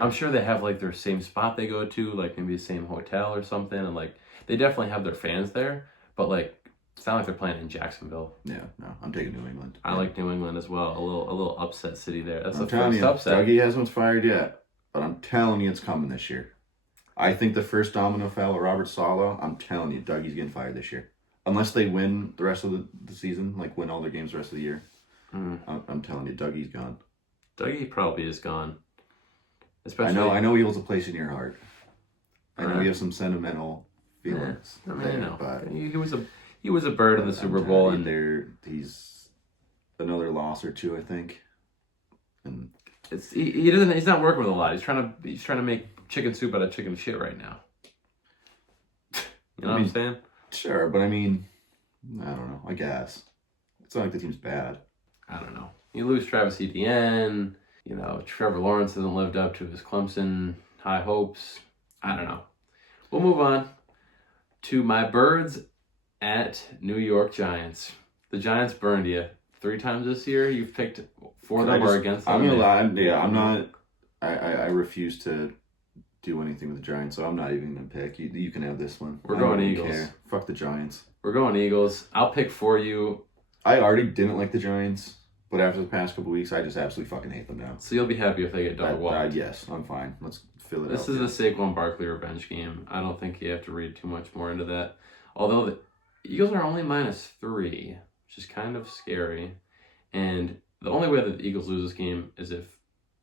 I'm sure they have like their same spot they go to, like maybe the same hotel or something, and like they definitely have their fans there, but like it's not like they're playing in Jacksonville. Yeah, no, I'm taking New England. I like New England as well. A little upset city there. That's I'm the first upset. Dougie hasn't fired yet, but I'm telling you it's coming this year. I think the first domino fell at Robert Saleh. I'm telling you, Dougie's getting fired this year. Unless they win the rest of the season, like win all their games the rest of the year. I'm telling you, Dougie's gone. Dougie probably is gone. Especially, I know he holds a place in your heart. I know you have some sentimental feelings. Yeah, I mean, know. But he was a bird in the Super Bowl, and he's another loss or two, I think. And he's not working with a lot. He's trying to make chicken soup out of chicken shit right now. You know what I'm saying? Sure, but I mean, I don't know. I guess it's not like the team's bad. I don't know. You lose Travis Etienne. You know, Trevor Lawrence hasn't lived up to his Clemson high hopes. I don't know. We'll move on to my birds at New York Giants. The Giants burned you 3 times this year. You've picked for them or against them. I'm gonna lie. Yeah, I'm not. I refuse to do anything with the Giants, so I'm not even gonna pick. You can have this one. We're going Eagles. Care. Fuck the Giants. We're going Eagles. I'll pick for you. I already didn't like the Giants. But after the past couple weeks, I just absolutely fucking hate them now. So you'll be happy if they get dog walked. Yes, I'm fine. Let's fill it out. This is a Saquon Barkley revenge game. I don't think you have to read too much more into that. Although the Eagles are only -3, which is kind of scary. And the only way that the Eagles lose this game is if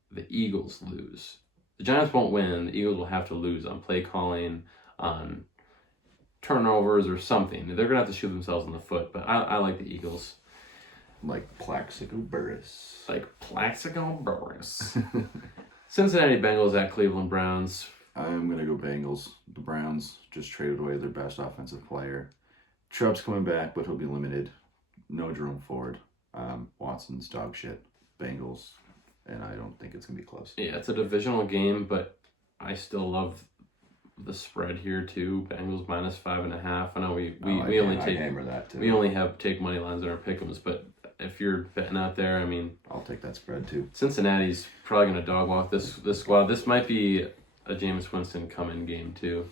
the Eagles lose. The Giants won't win. The Eagles will have to lose on play calling, on turnovers or something. They're going to have to shoot themselves in the foot. But I like the Eagles. Like Plaxico Burress. Cincinnati Bengals at Cleveland Browns. I'm going to go Bengals. The Browns just traded away their best offensive player. Chubb's coming back, but he'll be limited. No Jerome Ford. Watson's dog shit. Bengals. And I don't think it's going to be close. Yeah, it's a divisional game, but I still love the spread here too. Bengals -5.5. I know we only take hammer that too. We only take money lines in our pick'ems, but if you're betting out there, I mean, I'll take that spread too. Cincinnati's probably gonna dog walk this squad. This might be a Jameis Winston come-in game too.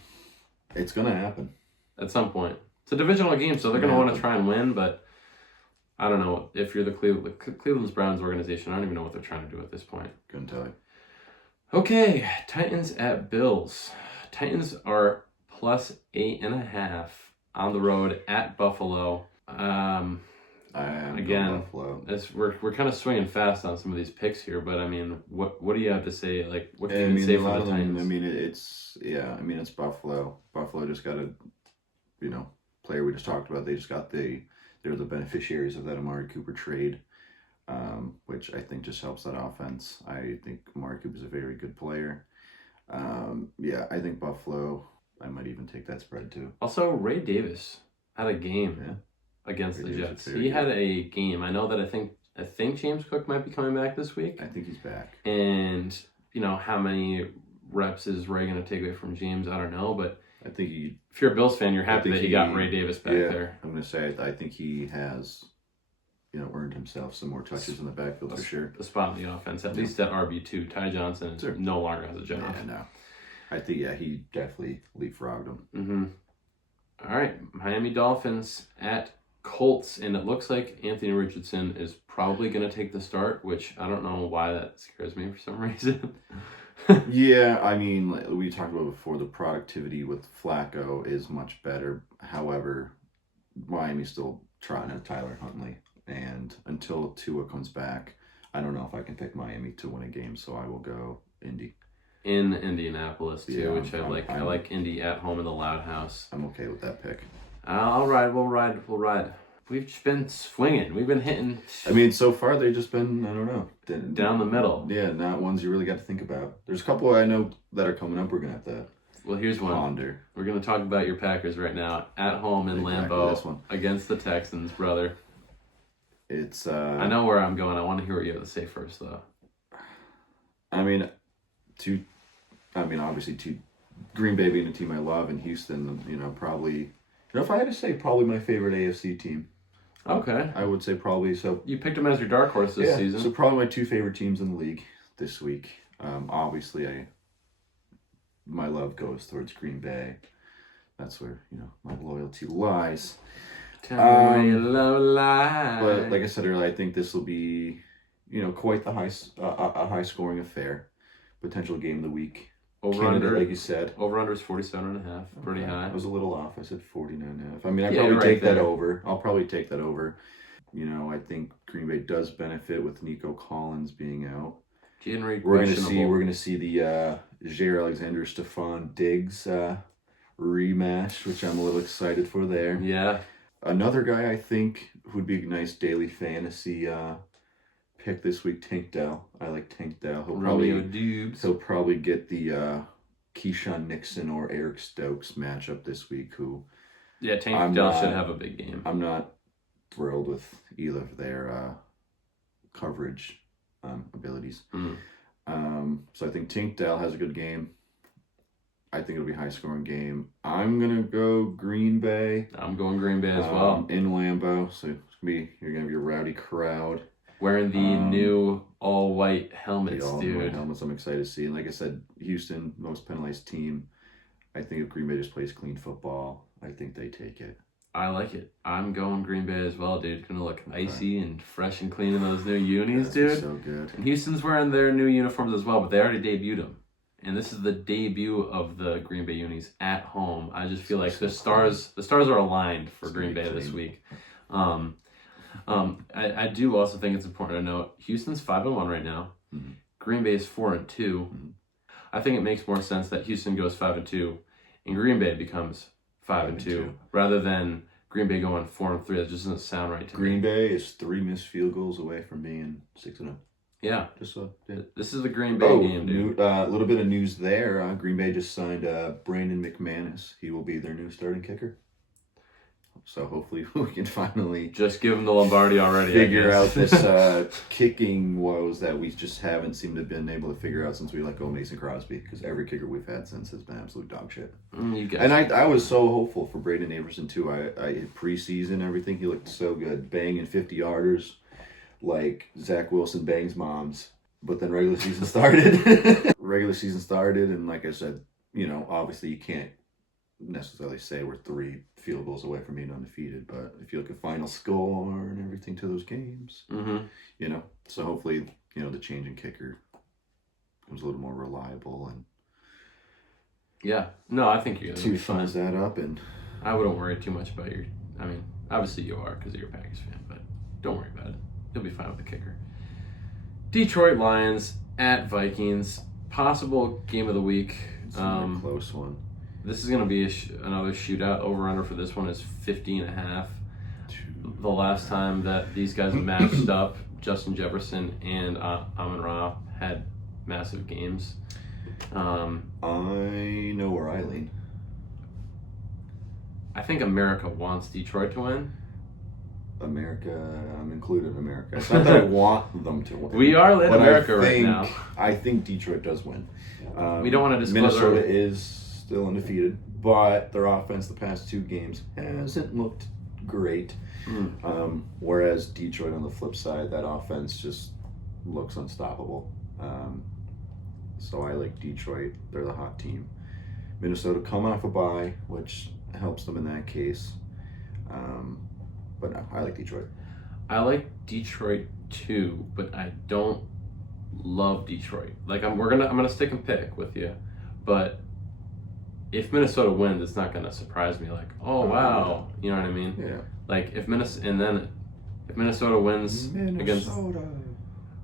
It's gonna happen at some point. It's a divisional game, so they're gonna want to try and win. But I don't know if you're the Cleveland Browns organization. I don't even know what they're trying to do at this point. Couldn't tell you. Okay, Titans at Bills. Titans are +8.5 on the road at Buffalo. again, we're kind of swinging fast on some of these picks here, but I mean, what do you have to say? Like, what can you say for the Titans? I mean, it's Buffalo. Buffalo just got a, player we just talked about. They just got they're the beneficiaries of that Amari Cooper trade, which I think just helps that offense. I think Amari Cooper is a very good player. I think Buffalo. I might even take that spread too. Also, Ray Davis had a game against the Jets. He had a game. I know that I think James Cook might be coming back this week. I think he's back. And how many reps is Ray going to take away from James? I don't know, but I think if you're a Bills fan, you're happy that you got Ray Davis back there. I'm going to say I think he has, earned himself some more touches in the backfield for sure. The spot in the offense, at least at RB2. Ty Johnson no longer has a job. Yeah, no. I think he definitely leapfrogged him. Mm-hmm. All right, Miami Dolphins at Colts, and it looks like Anthony Richardson is probably going to take the start, which I don't know why that scares me for some reason. Yeah, I mean, like we talked about before, the productivity with Flacco is much better. However, Miami's still trying to Tyler Huntley, and until Tua comes back, I don't know if I can pick Miami to win a game, so I will go Indy. In Indianapolis too, which I like. I like Indy at home in the Loud House. I'm okay with that pick. All right, we'll ride. We've just been swinging. We've been hitting. I mean, so far they've just been, I don't know, down the middle. Yeah, not ones you really got to think about. There's a couple I know that are coming up. We're gonna have to. Well, here's one. Ponder. We're gonna talk about your Packers right now at home in Lambeau against the Texans, brother. It's. I know where I'm going. I want to hear what you have to say first, though. I mean, obviously, Green Bay being a team I love, and Houston, probably. If I had to say, probably my favorite AFC team. Okay. I would say probably so. You picked them as your dark horse this season. So probably my two favorite teams in the league this week. Obviously, my love goes towards Green Bay. That's where my loyalty lies. Tell me your love lies. But like I said earlier, I think this will be, quite the high scoring affair. Potential game of the week. Over under, like you said. Over under is 47.5. Pretty high. I was a little off. I said 49.5. I mean, I'd probably take that over. I'll probably take that over. I think Green Bay does benefit with Nico Collins being out. We're gonna see the Jair Alexander-Stephon Diggs rematch, which I'm a little excited for there. Yeah. Another guy I think would be a nice daily fantasy pick this week, Tank Dell. I like Tank Dell. He'll probably get the Keyshawn Nixon or Eric Stokes matchup this week. Tank Dell should have a big game. I'm not thrilled with either of their coverage abilities. So I think Tank Dell has a good game. I think it'll be a high-scoring game. I'm gonna go Green Bay. I'm going Green Bay as well. In Lambeau, so you're gonna have your rowdy crowd. Wearing the new all-white helmets, all-white helmets, I'm excited to see. And like I said, Houston, most penalized team. I think if Green Bay just plays clean football, I think they take it. I like it. I'm going Green Bay as well, dude. It's going to look icy and fresh and clean in those new unis, dude. So good. And Houston's wearing their new uniforms as well, but they already debuted them. And this is the debut of the Green Bay unis at home. I just feel like the stars are aligned for Green Bay this week. I do also think it's important to note Houston's 5-1 right now. Mm-hmm. Green Bay is 4-2. Mm-hmm. I think it makes more sense that Houston goes 5-2 and Green Bay becomes 5-2 rather than Green Bay going 4-3. That just doesn't sound right to me. Green Bay is 3 missed field goals away from being 6-0. Yeah. Yeah. This is the Green Bay game, dude. A little bit of news there. Green Bay just signed Brandon McManus. He will be their new starting kicker. So hopefully we can finally just give him the Lombardi already. Figure out this kicking woes that we just haven't seemed to have been able to figure out since we let go of Mason Crosby, because every kicker we've had since has been absolute dog shit. I was so hopeful for Braden Averson too. I preseason everything, he looked so good, banging 50-yarders like Zach Wilson bangs moms. But then regular season started. And like I said, obviously you can't necessarily say we're 3 field goals away from being undefeated, but if you look at final score and everything to those games, so hopefully, the change in kicker becomes a little more reliable and I think you're gonna fine. That up, and I wouldn't worry too much about obviously you are because you're a Packers fan, but Don't worry about it. He'll be fine with the kicker. Detroit Lions at Vikings. Possible game of the week. It's a close one. This is going to be another shootout. Over-under for this one is 50.5. The last time that these guys matched up, Justin Jefferson and Amon-Ra had massive games. I know where I lean. I think America wants Detroit to win. America, I'm included in America. It's not that I want them to win. We are in America right now. I think Detroit does win. We don't want to disclose. Minnesota is still undefeated, but their offense the past 2 games hasn't looked great. Whereas Detroit on the flip side, that offense just looks unstoppable. So I like Detroit. They're the hot team. Minnesota coming off a bye, which helps them in that case. But no, I like Detroit. I like Detroit too, but I don't love Detroit. Like I'm gonna stick and pick with you, but if Minnesota wins, it's not gonna surprise me. Like, oh wow, you know what I mean? Yeah. Like if Minnesota wins against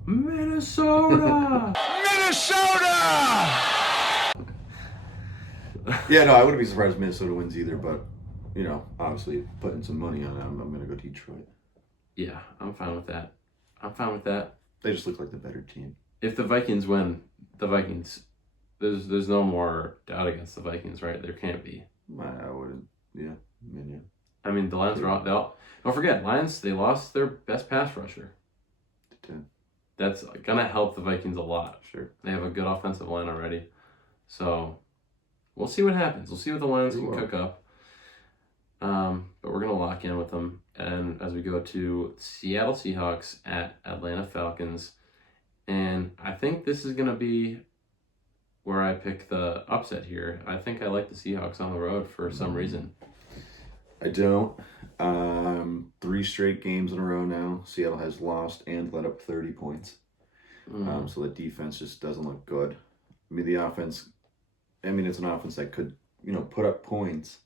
Minnesota. Yeah, no, I wouldn't be surprised if Minnesota wins either, but obviously putting some money on it, I'm going to go Detroit. Yeah, I'm fine with that. They just look like the better team. If the Vikings win, the Vikings, there's no more doubt against the Vikings, right? There can't be. I wouldn't. Yeah. I mean, the Lions are out. Don't forget, Lions, they lost their best pass rusher. That's going to help the Vikings a lot. Sure. They have a good offensive line already. So we'll see what happens. We'll see what the Lions can cook up. But we're going to lock in with them. And as we go to Seattle Seahawks at Atlanta Falcons. And I think this is going to be where I pick the upset here. I think I like the Seahawks on the road for some reason. I don't. 3 straight games in a row now. Seattle has lost and let up 30 points. So the defense just doesn't look good. I mean, the offense, it's an offense that could, put up points.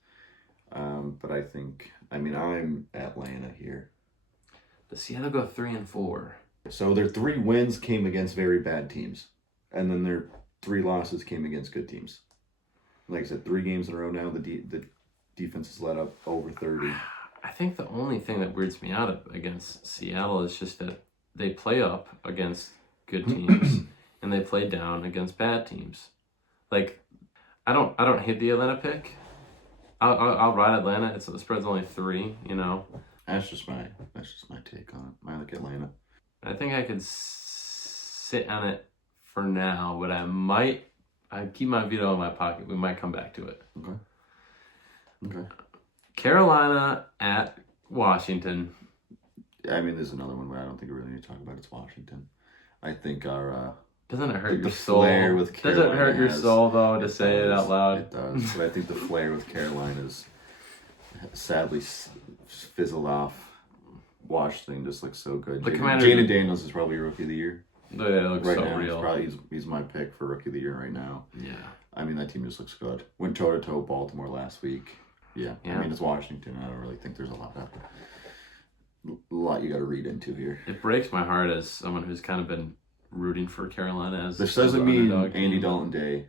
But I'm Atlanta here. The Seattle go 3-4. So their 3 wins came against very bad teams. And then their 3 losses came against good teams. Like I said, 3 games in a row now, the defense has let up over 30. I think the only thing that weirds me out against Seattle is just that they play up against good teams and they play down against bad teams. Like, I don't hate the Atlanta pick. I'll ride Atlanta. The spread's only 3. That's just my take on it. I like Atlanta. I think I could sit on it for now, but I keep my veto in my pocket. We might come back to it. Okay. Carolina at Washington. There's another one where I don't think we really need to talk about. It's Washington. I think our doesn't it hurt your soul? With Carolina doesn't it hurt your soul though to say it out loud? It does. But I think the flair with Carolina's sadly fizzled off. Washington just looks so good. Jaden Daniels is probably Rookie of the Year. Yeah, it looks right so now, real. He's my pick for Rookie of the Year right now. Yeah. That team just looks good. Went toe-to-toe Baltimore last week. Yeah. It's Washington. I don't really think there's a lot you got to read into here. It breaks my heart as someone who's kind of been rooting for Carolina. This doesn't mean Andy Dalton Day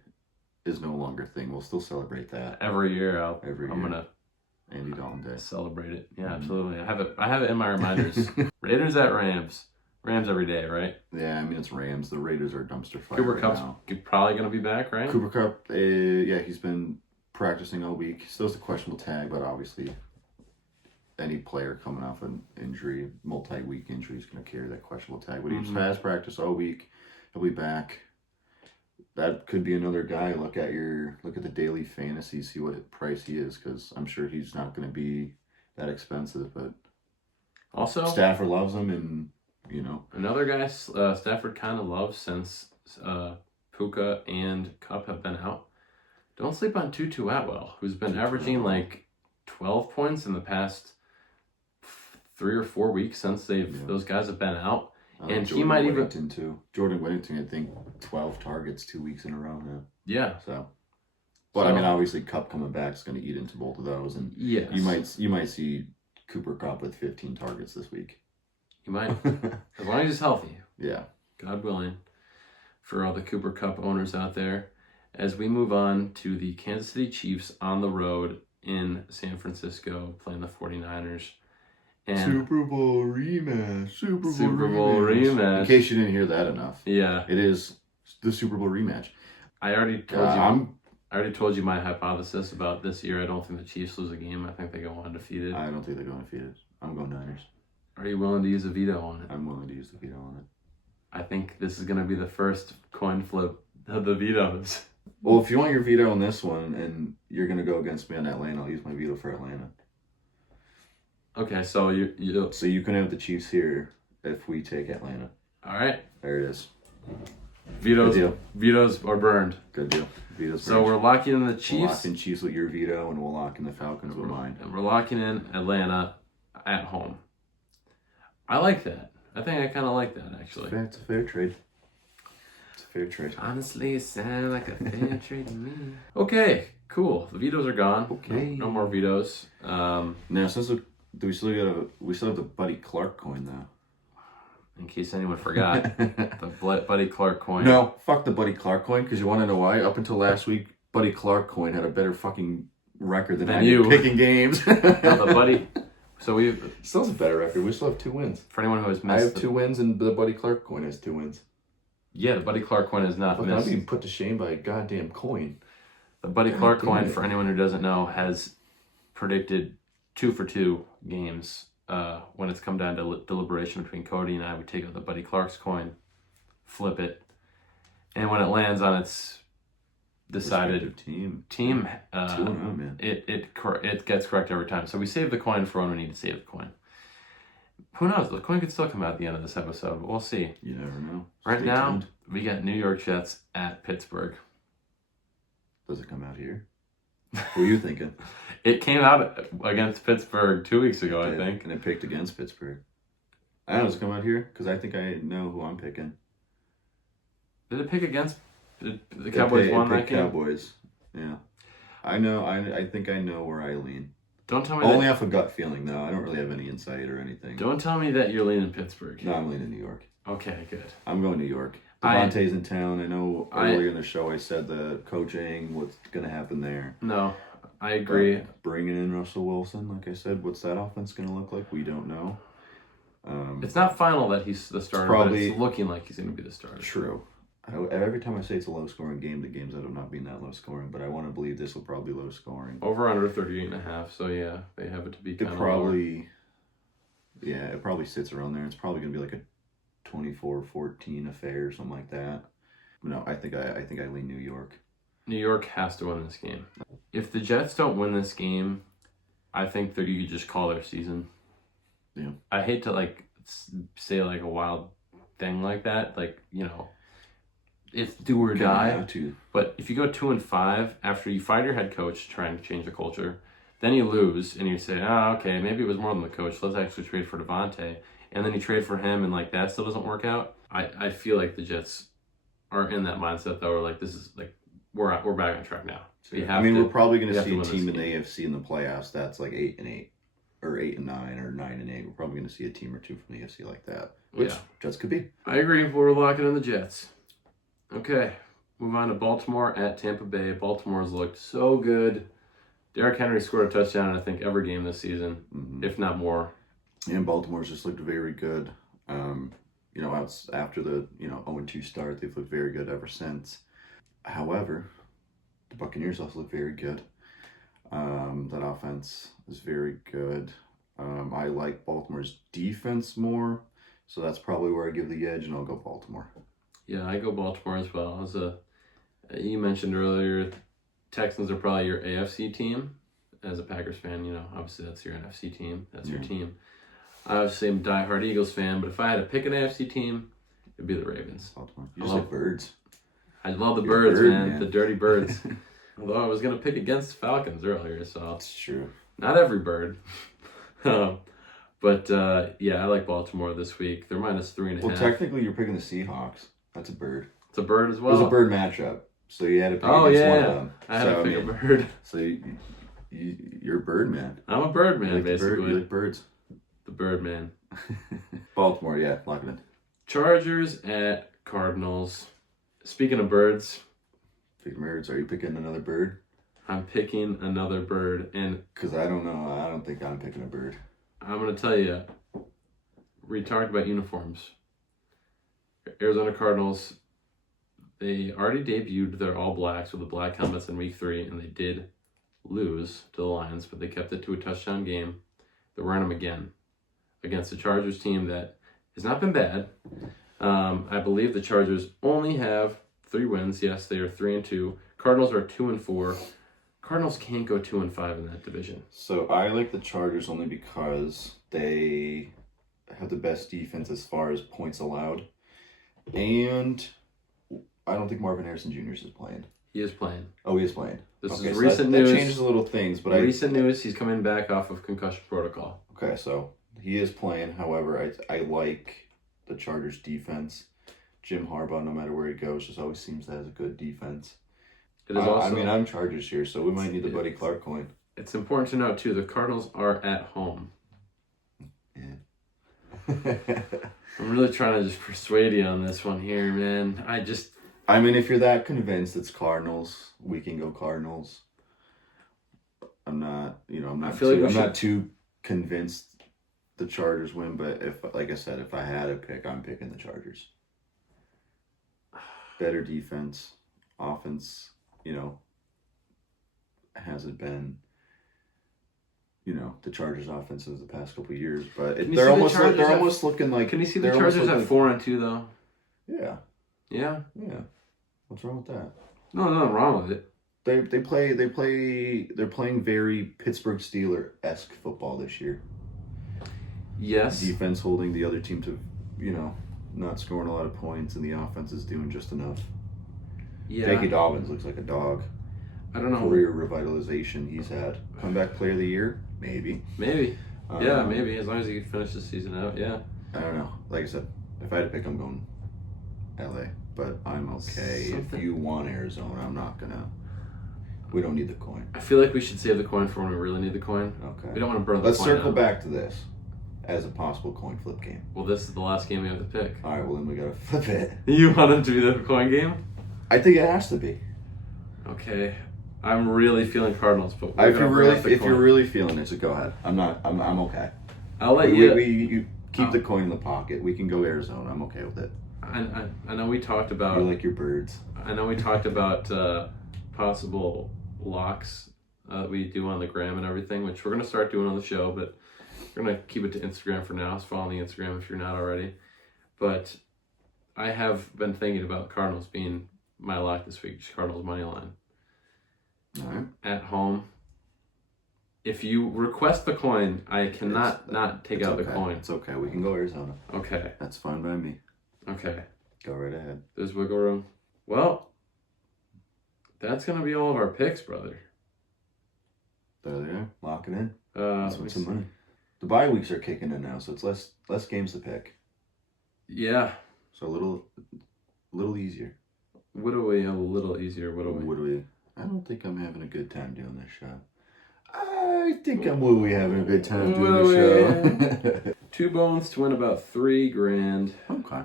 is no longer a thing. We'll still celebrate that. Every year I'm going to Andy Dalton Day. Celebrate it. Yeah, absolutely. I have it in my reminders. Raiders at Rams. Rams every day, right? Yeah, it's Rams. The Raiders are dumpster fire Cooper right Kupp's now. Probably going to be back, right? Cooper Kupp, he's been practicing all week. Still has a questionable tag, but obviously any player coming off an injury, multi-week injury, is going to carry that questionable tag. But he just has practice all week. He'll be back. That could be another guy. Look at the daily fantasy, see what price he is, because I'm sure he's not going to be that expensive. But also, Stafford loves him, and another guy Stafford kind of loves since Puka and Kupp have been out. Don't sleep on Tutu Atwell, who's been averaging like 12 points in the past 3 or 4 weeks since those guys have been out. And Jordan he might Whittington too. Jordan Whittington, I think 12 targets 2 weeks in a row now. Yeah. But obviously Kupp coming back is going to eat into both of those, and yes. you might see Cooper Kupp with 15 targets this week. He might. As long as he's healthy. Yeah. God willing. For all the Cooper Cup owners out there. As we move on to the Kansas City Chiefs on the road in San Francisco playing the 49ers. And Super Bowl rematch. Super Bowl rematch. In case you didn't hear that enough. Yeah. It is the Super Bowl rematch. I already told you my hypothesis about this year. I don't think the Chiefs lose a game. I think they go undefeated. I don't think they're going undefeated. I'm going Niners. Are you willing to use a veto on it? I'm willing to use the veto on it. I think this is going to be the first coin flip of the vetoes. Well, if you want your veto on this one and you're going to go against me on Atlanta, I'll use my veto for Atlanta. Okay, so you So you can have the Chiefs here if we take Atlanta. All right. There it is. Vetoes are burned. Good deal. Vetoes so we're locking in the Chiefs. We'll lock in Chiefs with your veto, and we'll lock in the Falcons with mine. And we're locking in Atlanta at home. I like that. I think I kind of like that, actually. It's a fair trade. It's a fair trade. Honestly, it sounds like a fair trade to me. Okay, cool. The vetoes are gone. Okay. No more vetoes. Now, since we still have the Buddy Clark coin, though. In case anyone forgot, the Buddy Clark coin. No, fuck the Buddy Clark coin, because you want to know why? Up until last week, Buddy Clark coin had a better fucking record than I did picking games. No, the Buddy... So we still has a better record. We still have 2 wins. For anyone who has missed, I have 2 wins, and the Buddy Clark coin has 2 wins. Yeah, the Buddy Clark coin is not missed. I'm being put to shame by a goddamn coin. The Buddy Clark coin, for anyone who doesn't know, has predicted 2 for 2 games. When it's come down to deliberation between Cody and I, we take out the Buddy Clark's coin, flip it, and when it lands on its decided team, 2-0, man. It gets correct every time. So we save the coin for when we need to save the coin. Who knows? The coin could still come out at the end of this episode. We'll see. You never know. Right now, we got New York Jets at Pittsburgh. Does it come out here? What were you thinking? It came out against Pittsburgh 2 weeks ago, I think. And it picked against Pittsburgh. I don't know, does it come out here? Because I think I know who I'm picking. Did it pick against... The Cowboys won that game? Cowboys, yeah. I know, I think I know where I lean. Don't tell me Only off a gut feeling, though. I don't really have any insight or anything. Don't tell me that you're leaning Pittsburgh. No, I'm leaning New York. Okay, good. I'm going New York. Davante's in town. I know earlier in the show I said the coaching, what's going to happen there. No, I agree. But bringing in Russell Wilson, like I said, what's that offense going to look like? We don't know. It's not final that he's the starter, but it's looking like he's going to be the starter. True. Every time I say it's a low-scoring game, the games end up not being that low-scoring, but I want to believe this will probably be low-scoring. Over under 38.5, so yeah, they have it to be kind of lower. Yeah, it probably sits around there. It's probably going to be like a 24-14 affair or something like that. No, I think I lean New York. New York has to win this game. If the Jets don't win this game, I think that you could just call their season. Yeah. I hate to say a wild thing like that, it's do or die. But if you go 2-5 after you fired your head coach trying to change the culture, then you lose and you say, oh, okay, maybe it was more than the coach. Let's actually trade for Davante. And then you trade for him and that still doesn't work out. I feel like the Jets are in that mindset though, where this is we're back on track now. So we're probably going to see a team in the AFC in the playoffs that's 8-8 or 8-9 or 9-8. We're probably going to see a team or two from the AFC like that, which Jets could be. I agree. We're locking in the Jets. Okay, move on to Baltimore at Tampa Bay. Baltimore's looked so good. Derrick Henry scored a touchdown in, I think, every game this season, if not more. And Baltimore's just looked very good. After the 0-2 start, they've looked very good ever since. However, the Buccaneers also look very good. That offense is very good. I like Baltimore's defense more, so that's probably where I give the edge, and I'll go Baltimore. Yeah, I go Baltimore as well. You mentioned earlier, Texans are probably your AFC team. As a Packers fan, obviously that's your NFC team. That's your team. I obviously am a diehard Eagles fan, but if I had to pick an AFC team, it'd be the Ravens. Baltimore. You just like birds. I love the birds, man. The dirty birds. Although I was going to pick against Falcons earlier, so... That's true. Not every bird. But, I like Baltimore this week. They're -3.5. Well, technically, you're picking the Seahawks. That's a bird. It's a bird as well? It was a bird matchup, so you had to pick against one of them. I had to pick a bird. So you're a bird man. I'm a bird man, basically. You like birds. the Birdman. Baltimore, yeah, lock it in. Chargers at Cardinals. Speaking of birds. Picking birds. Are you picking another bird? I'm picking another bird. And because I don't know. I don't think I'm picking a bird. I'm going to tell you. We talked about uniforms. Arizona Cardinals, they already debuted their all blacks with the black helmets in week 3, and they did lose to the Lions, but they kept it to a touchdown game. They're wearing them again against the Chargers team that has not been bad. I believe the Chargers only have 3 wins. Yes, they are 3-2. Cardinals are 2-4. Cardinals can't go 2-5 in that division. So I like the Chargers only because they have the best defense as far as points allowed. And I don't think Marvin Harrison Jr. is playing. He is playing. Oh, he is playing. This okay, is so recent news. That changes little things, but recent news, he's coming back off of concussion protocol. Okay, so he is playing. However, I like the Chargers defense. Jim Harbaugh, no matter where he goes, just always seems to have a good defense. It is also, I mean, I'm Chargers here, so we might need the Buddy Clark coin. It's important to note, too, the Cardinals are at home. Yeah. I'm really trying to just persuade you on this one here, man. I mean, if you're that convinced it's Cardinals, we can go Cardinals. I'm not too convinced the Chargers win, but like I said, if I had to pick, I'm picking the Chargers. Better defense, offense, hasn't been, the Chargers offenses the past couple of years, but they're almost looking like. Can you see the Chargers at 4-2 though? Yeah. Yeah. Yeah. What's wrong with that? No, nothing wrong with it. They're playing very Pittsburgh Steelers-esque football this year. Yes. Defense holding the other team to, not scoring a lot of points, and the offense is doing just enough. Yeah. J.K. Dobbins looks like a dog. I don't know. Career revitalization he's had. Comeback player of the year? Maybe. Maybe. Yeah, maybe. As long as he can finish the season out, yeah. I don't know. Like I said, if I had to pick, I'm going L.A. But I'm okay. If you want Arizona, I'm not going to. We don't need the coin. I feel like we should save the coin for when we really need the coin. Okay. We don't want to burn the coin. Let's circle back to this as a possible coin flip game. Well, this is the last game we have to pick. All right, well, then we got to flip it. You want it to be the coin game? I think it has to be. Okay. I'm really feeling Cardinals, but if you're really feeling it, so go ahead. I'm okay. I'll let you. You keep the coin in the pocket. We can go Arizona. I'm okay with it. I know we talked about. You like your birds. I know we talked about possible locks that we do on the gram and everything, which we're gonna start doing on the show, but we're gonna keep it to Instagram for now. So follow the Instagram if you're not already. But I have been thinking about Cardinals being my lock this week. Cardinals money line. All right. At home. If you request the coin, I cannot not take out the coin. It's okay. We can go Arizona. Okay. That's fine by me. Okay. Go right ahead. There's wiggle room. Well, that's going to be all of our picks, brother. There. Lock it in. Let's win some money. The bye weeks are kicking in now, so it's less games to pick. Yeah. So a little easier. What do we have a little easier? What do we? I don't think I'm having a good time doing this show. I think I'm having a good time doing this show. 2 bones to win about $3,000. Okay.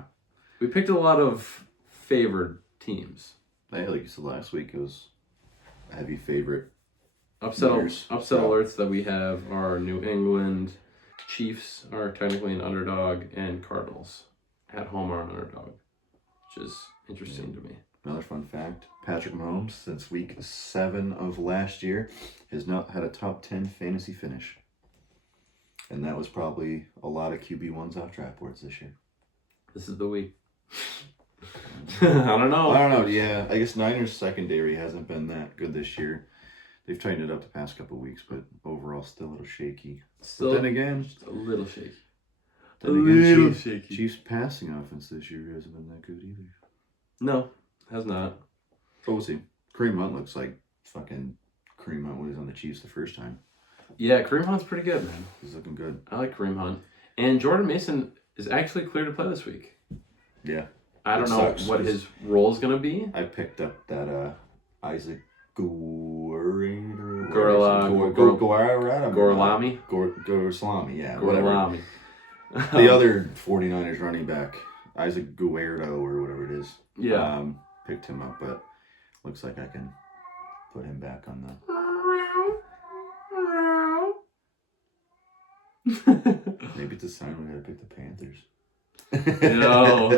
We picked a lot of favored teams. Hey, like you said last week, it was a heavy favorite. Upset alerts that we have are New England, Chiefs are technically an underdog, and Cardinals at home are an underdog, which is interesting to me. Another fun fact, Patrick Mahomes, since week 7 of last year, has not had a top 10 fantasy finish. And that was probably a lot of QB1s off draft boards this year. This is the week. I don't know. Yeah, I guess Niners secondary hasn't been that good this year. They've tightened it up the past couple of weeks, but overall still a little shaky. But then again, just a little shaky. Chiefs passing offense this year hasn't been that good either. No, has not. But we'll see. Kareem Hunt looks like fucking Kareem Hunt when he was on the Chiefs the first time. Yeah, Kareem Hunt's pretty good, man. He's looking good. I like Kareem Hunt. And Jordan Mason is actually clear to play this week. Yeah. I don't know what his role is going to be. I picked up that Isaac Gurator. Gorlami? Gorlami, yeah, whatever. Gorlami. The other 49ers running back, Isaac Guerrero or whatever it is. Yeah. Picked him up, but looks like I can put him back on the... Maybe it's a sign we gotta pick the Panthers. No.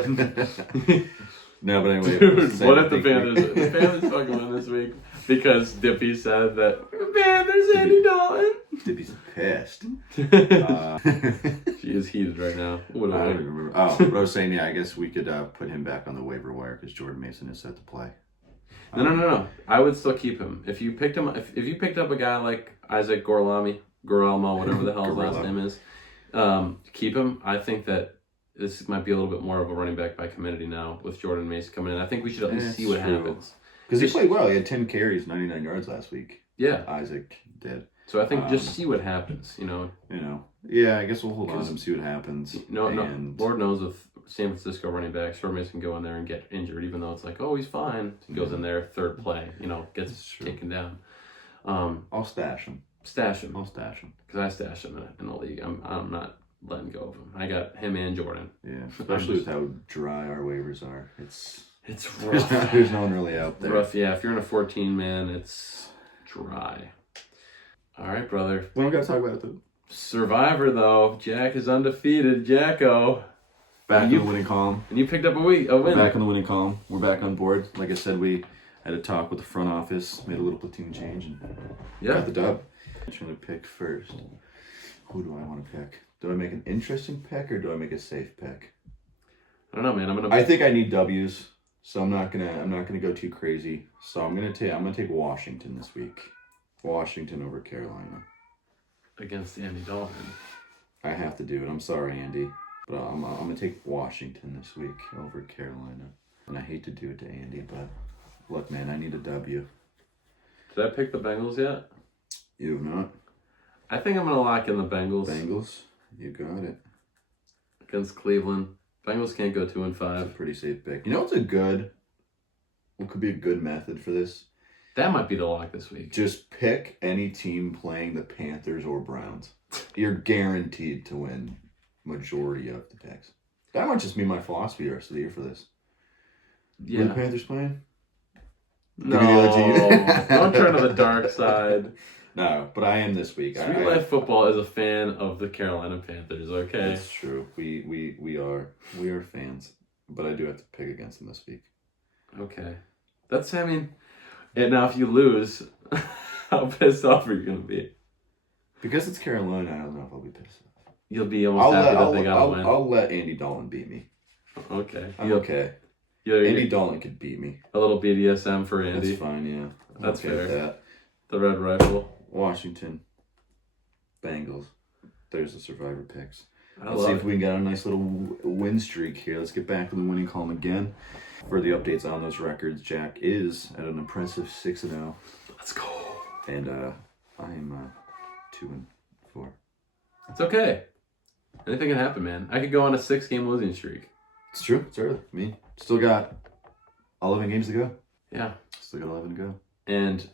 No, but anyway. Dude, what if the Panthers fucking win this week? Because Dippy said that Panthers Andy Dalton. Dippy's pissed. She is heated right now. What I don't even remember. Oh, but I was saying, yeah, I guess we could put him back on the waiver wire because Jordan Mason is set to play. No. I would still keep him. If you picked him, if you picked up a guy like Isaac Gorelmo, whatever the hell his last name is, keep him. I think that this might be a little bit more of a running back by committee now with Jordan Mason coming in. I think we should at least see what happens. Because he played well. He had 10 carries, 99 yards last week. Yeah. Isaac did. So I think just see what happens, you know. Yeah, I guess we'll hold on and see what happens. No, Lord knows if San Francisco running backs, Jordan Mason can go in there and get injured, even though it's like, oh, he's fine. He goes in there, third play, gets taken down. I'll stash him. I'll stash him. Because I stashed him in the league. I'm not letting go of him. I got him and Jordan. Yeah, especially with how dry our waivers are. It's rough. There's no one really out there. Rough, yeah. If you're in a 14-man, it's dry. All right, brother. We don't got to talk about it, though. Survivor, though. Jack is undefeated. Jacko. Back in the winning column. And you picked up a win. We're back in the winning column. We're back on board. Like I said, we had a talk with the front office, made a little platoon change, and got the dub. I'm trying to pick first. Who do I want to pick? Do I make an interesting pick or do I make a safe pick? I don't know, man. I think I need W's, so I'm not gonna go too crazy. So I'm gonna take Washington this week. Washington over Carolina. Against Andy Dalton. I have to do it. I'm sorry, Andy, but I'm gonna take Washington this week over Carolina. And I hate to do it to Andy, but look, man, I need a W. Did I pick the Bengals yet? You have not. I think I'm gonna lock in the Bengals. Bengals, you got it. Against Cleveland. Bengals can't go 2-5. It's a pretty safe pick. You know what could be a good method for this? That might be the lock this week. Just pick any team playing the Panthers or Browns. You're guaranteed to win majority of the picks. That might just be my philosophy the rest of the year for this. Yeah. Who the Panthers playing? No, don't turn to the dark side. No, but I am this week. Sweet Life Football is a fan of the Carolina Panthers, okay? That's true. We are fans. But I do have to pick against them this week. Okay. And now if you lose, how pissed off are you going to be? Because it's Carolina, I don't know if I'll be pissed off. You'll be almost happy that they got to win. I'll let Andy Dalton beat me. Okay. I'm okay. Andy Dalton could beat me. A little BDSM for Andy. That's fine, yeah. That's okay fair. The Red Rifle. Washington. Bengals. There's the survivor picks. Let's see if we can get a nice little win streak here. Let's get back to the winning column again. For the updates on those records, Jack is at an impressive 6-0. Let's go. And I am 2-4. It's okay. Anything can happen, man. I could go on a 6-game losing streak. It's true. It's early. I mean, still got 11 games to go. Yeah. Still got 11 to go. And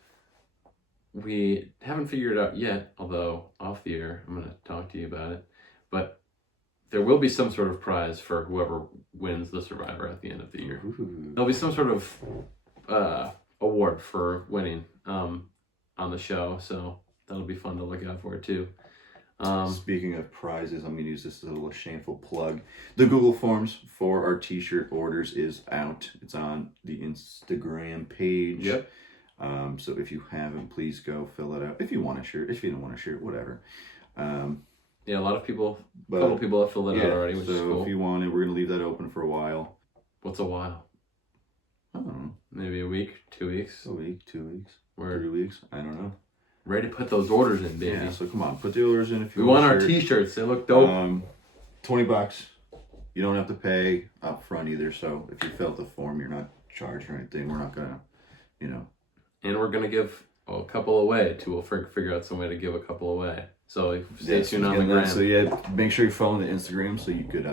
we haven't figured it out yet, although off the air, I'm going to talk to you about it. But there will be some sort of prize for whoever wins the Survivor at the end of the year. Ooh. There'll be some sort of award for winning on the show, so that'll be fun to look out for too. Speaking of prizes, I'm going to use this as a little shameful plug. The Google Forms for our t-shirt orders is out. It's on the Instagram page. Yep. So if you haven't, please go fill it out. If you want a shirt, if you don't want a shirt, whatever. Yeah, a lot of people, a couple people have filled it out already, which is cool. So if you want it, we're going to leave that open for a while. What's a while? I don't know. Maybe a week, 2 weeks? A week, 2 weeks, Word. 3 weeks. I don't know. Ready to put those orders in, baby. Yeah, so come on, put the orders in if you we want our t-shirts. They look dope. $20. You don't have to pay up front either. So if you fill out the form, you're not charged or anything. We're not gonna, And we're gonna give a couple away too. We'll figure out some way to give a couple away. So stay tuned on the gram. So yeah, make sure you're following the Instagram so you could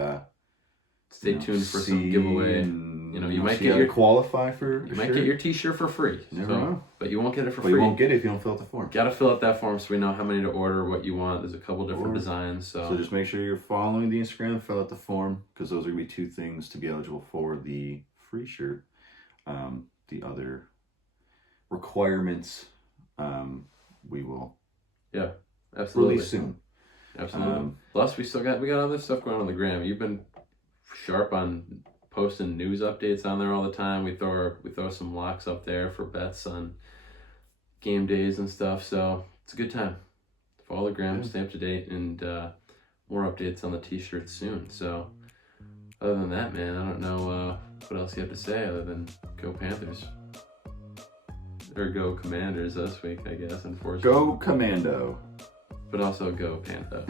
stay tuned for some giveaway. You know, you might get your qualify for. You might get your T-shirt for free. Never know. But you won't get it for free. free. You won't get it if you don't fill out the form. Got to fill out that form so we know how many to order, what you want. There's a couple different designs. So just make sure you're following the Instagram, fill out the form, because those are going to be 2 things to be eligible for the free shirt. The other requirements, we will absolutely release soon. Absolutely. Plus, we got other stuff going on the gram. You've been sharp on posting news updates on there all the time. We throw some locks up there for bets on game days and stuff. So it's a good time. Follow the gram, stay up to date, and more updates on the T-shirts soon. So other than that, man, I don't know what else you have to say other than go Panthers. Or go Commanders this week, I guess, unfortunately. Go Commando. But also go Panther.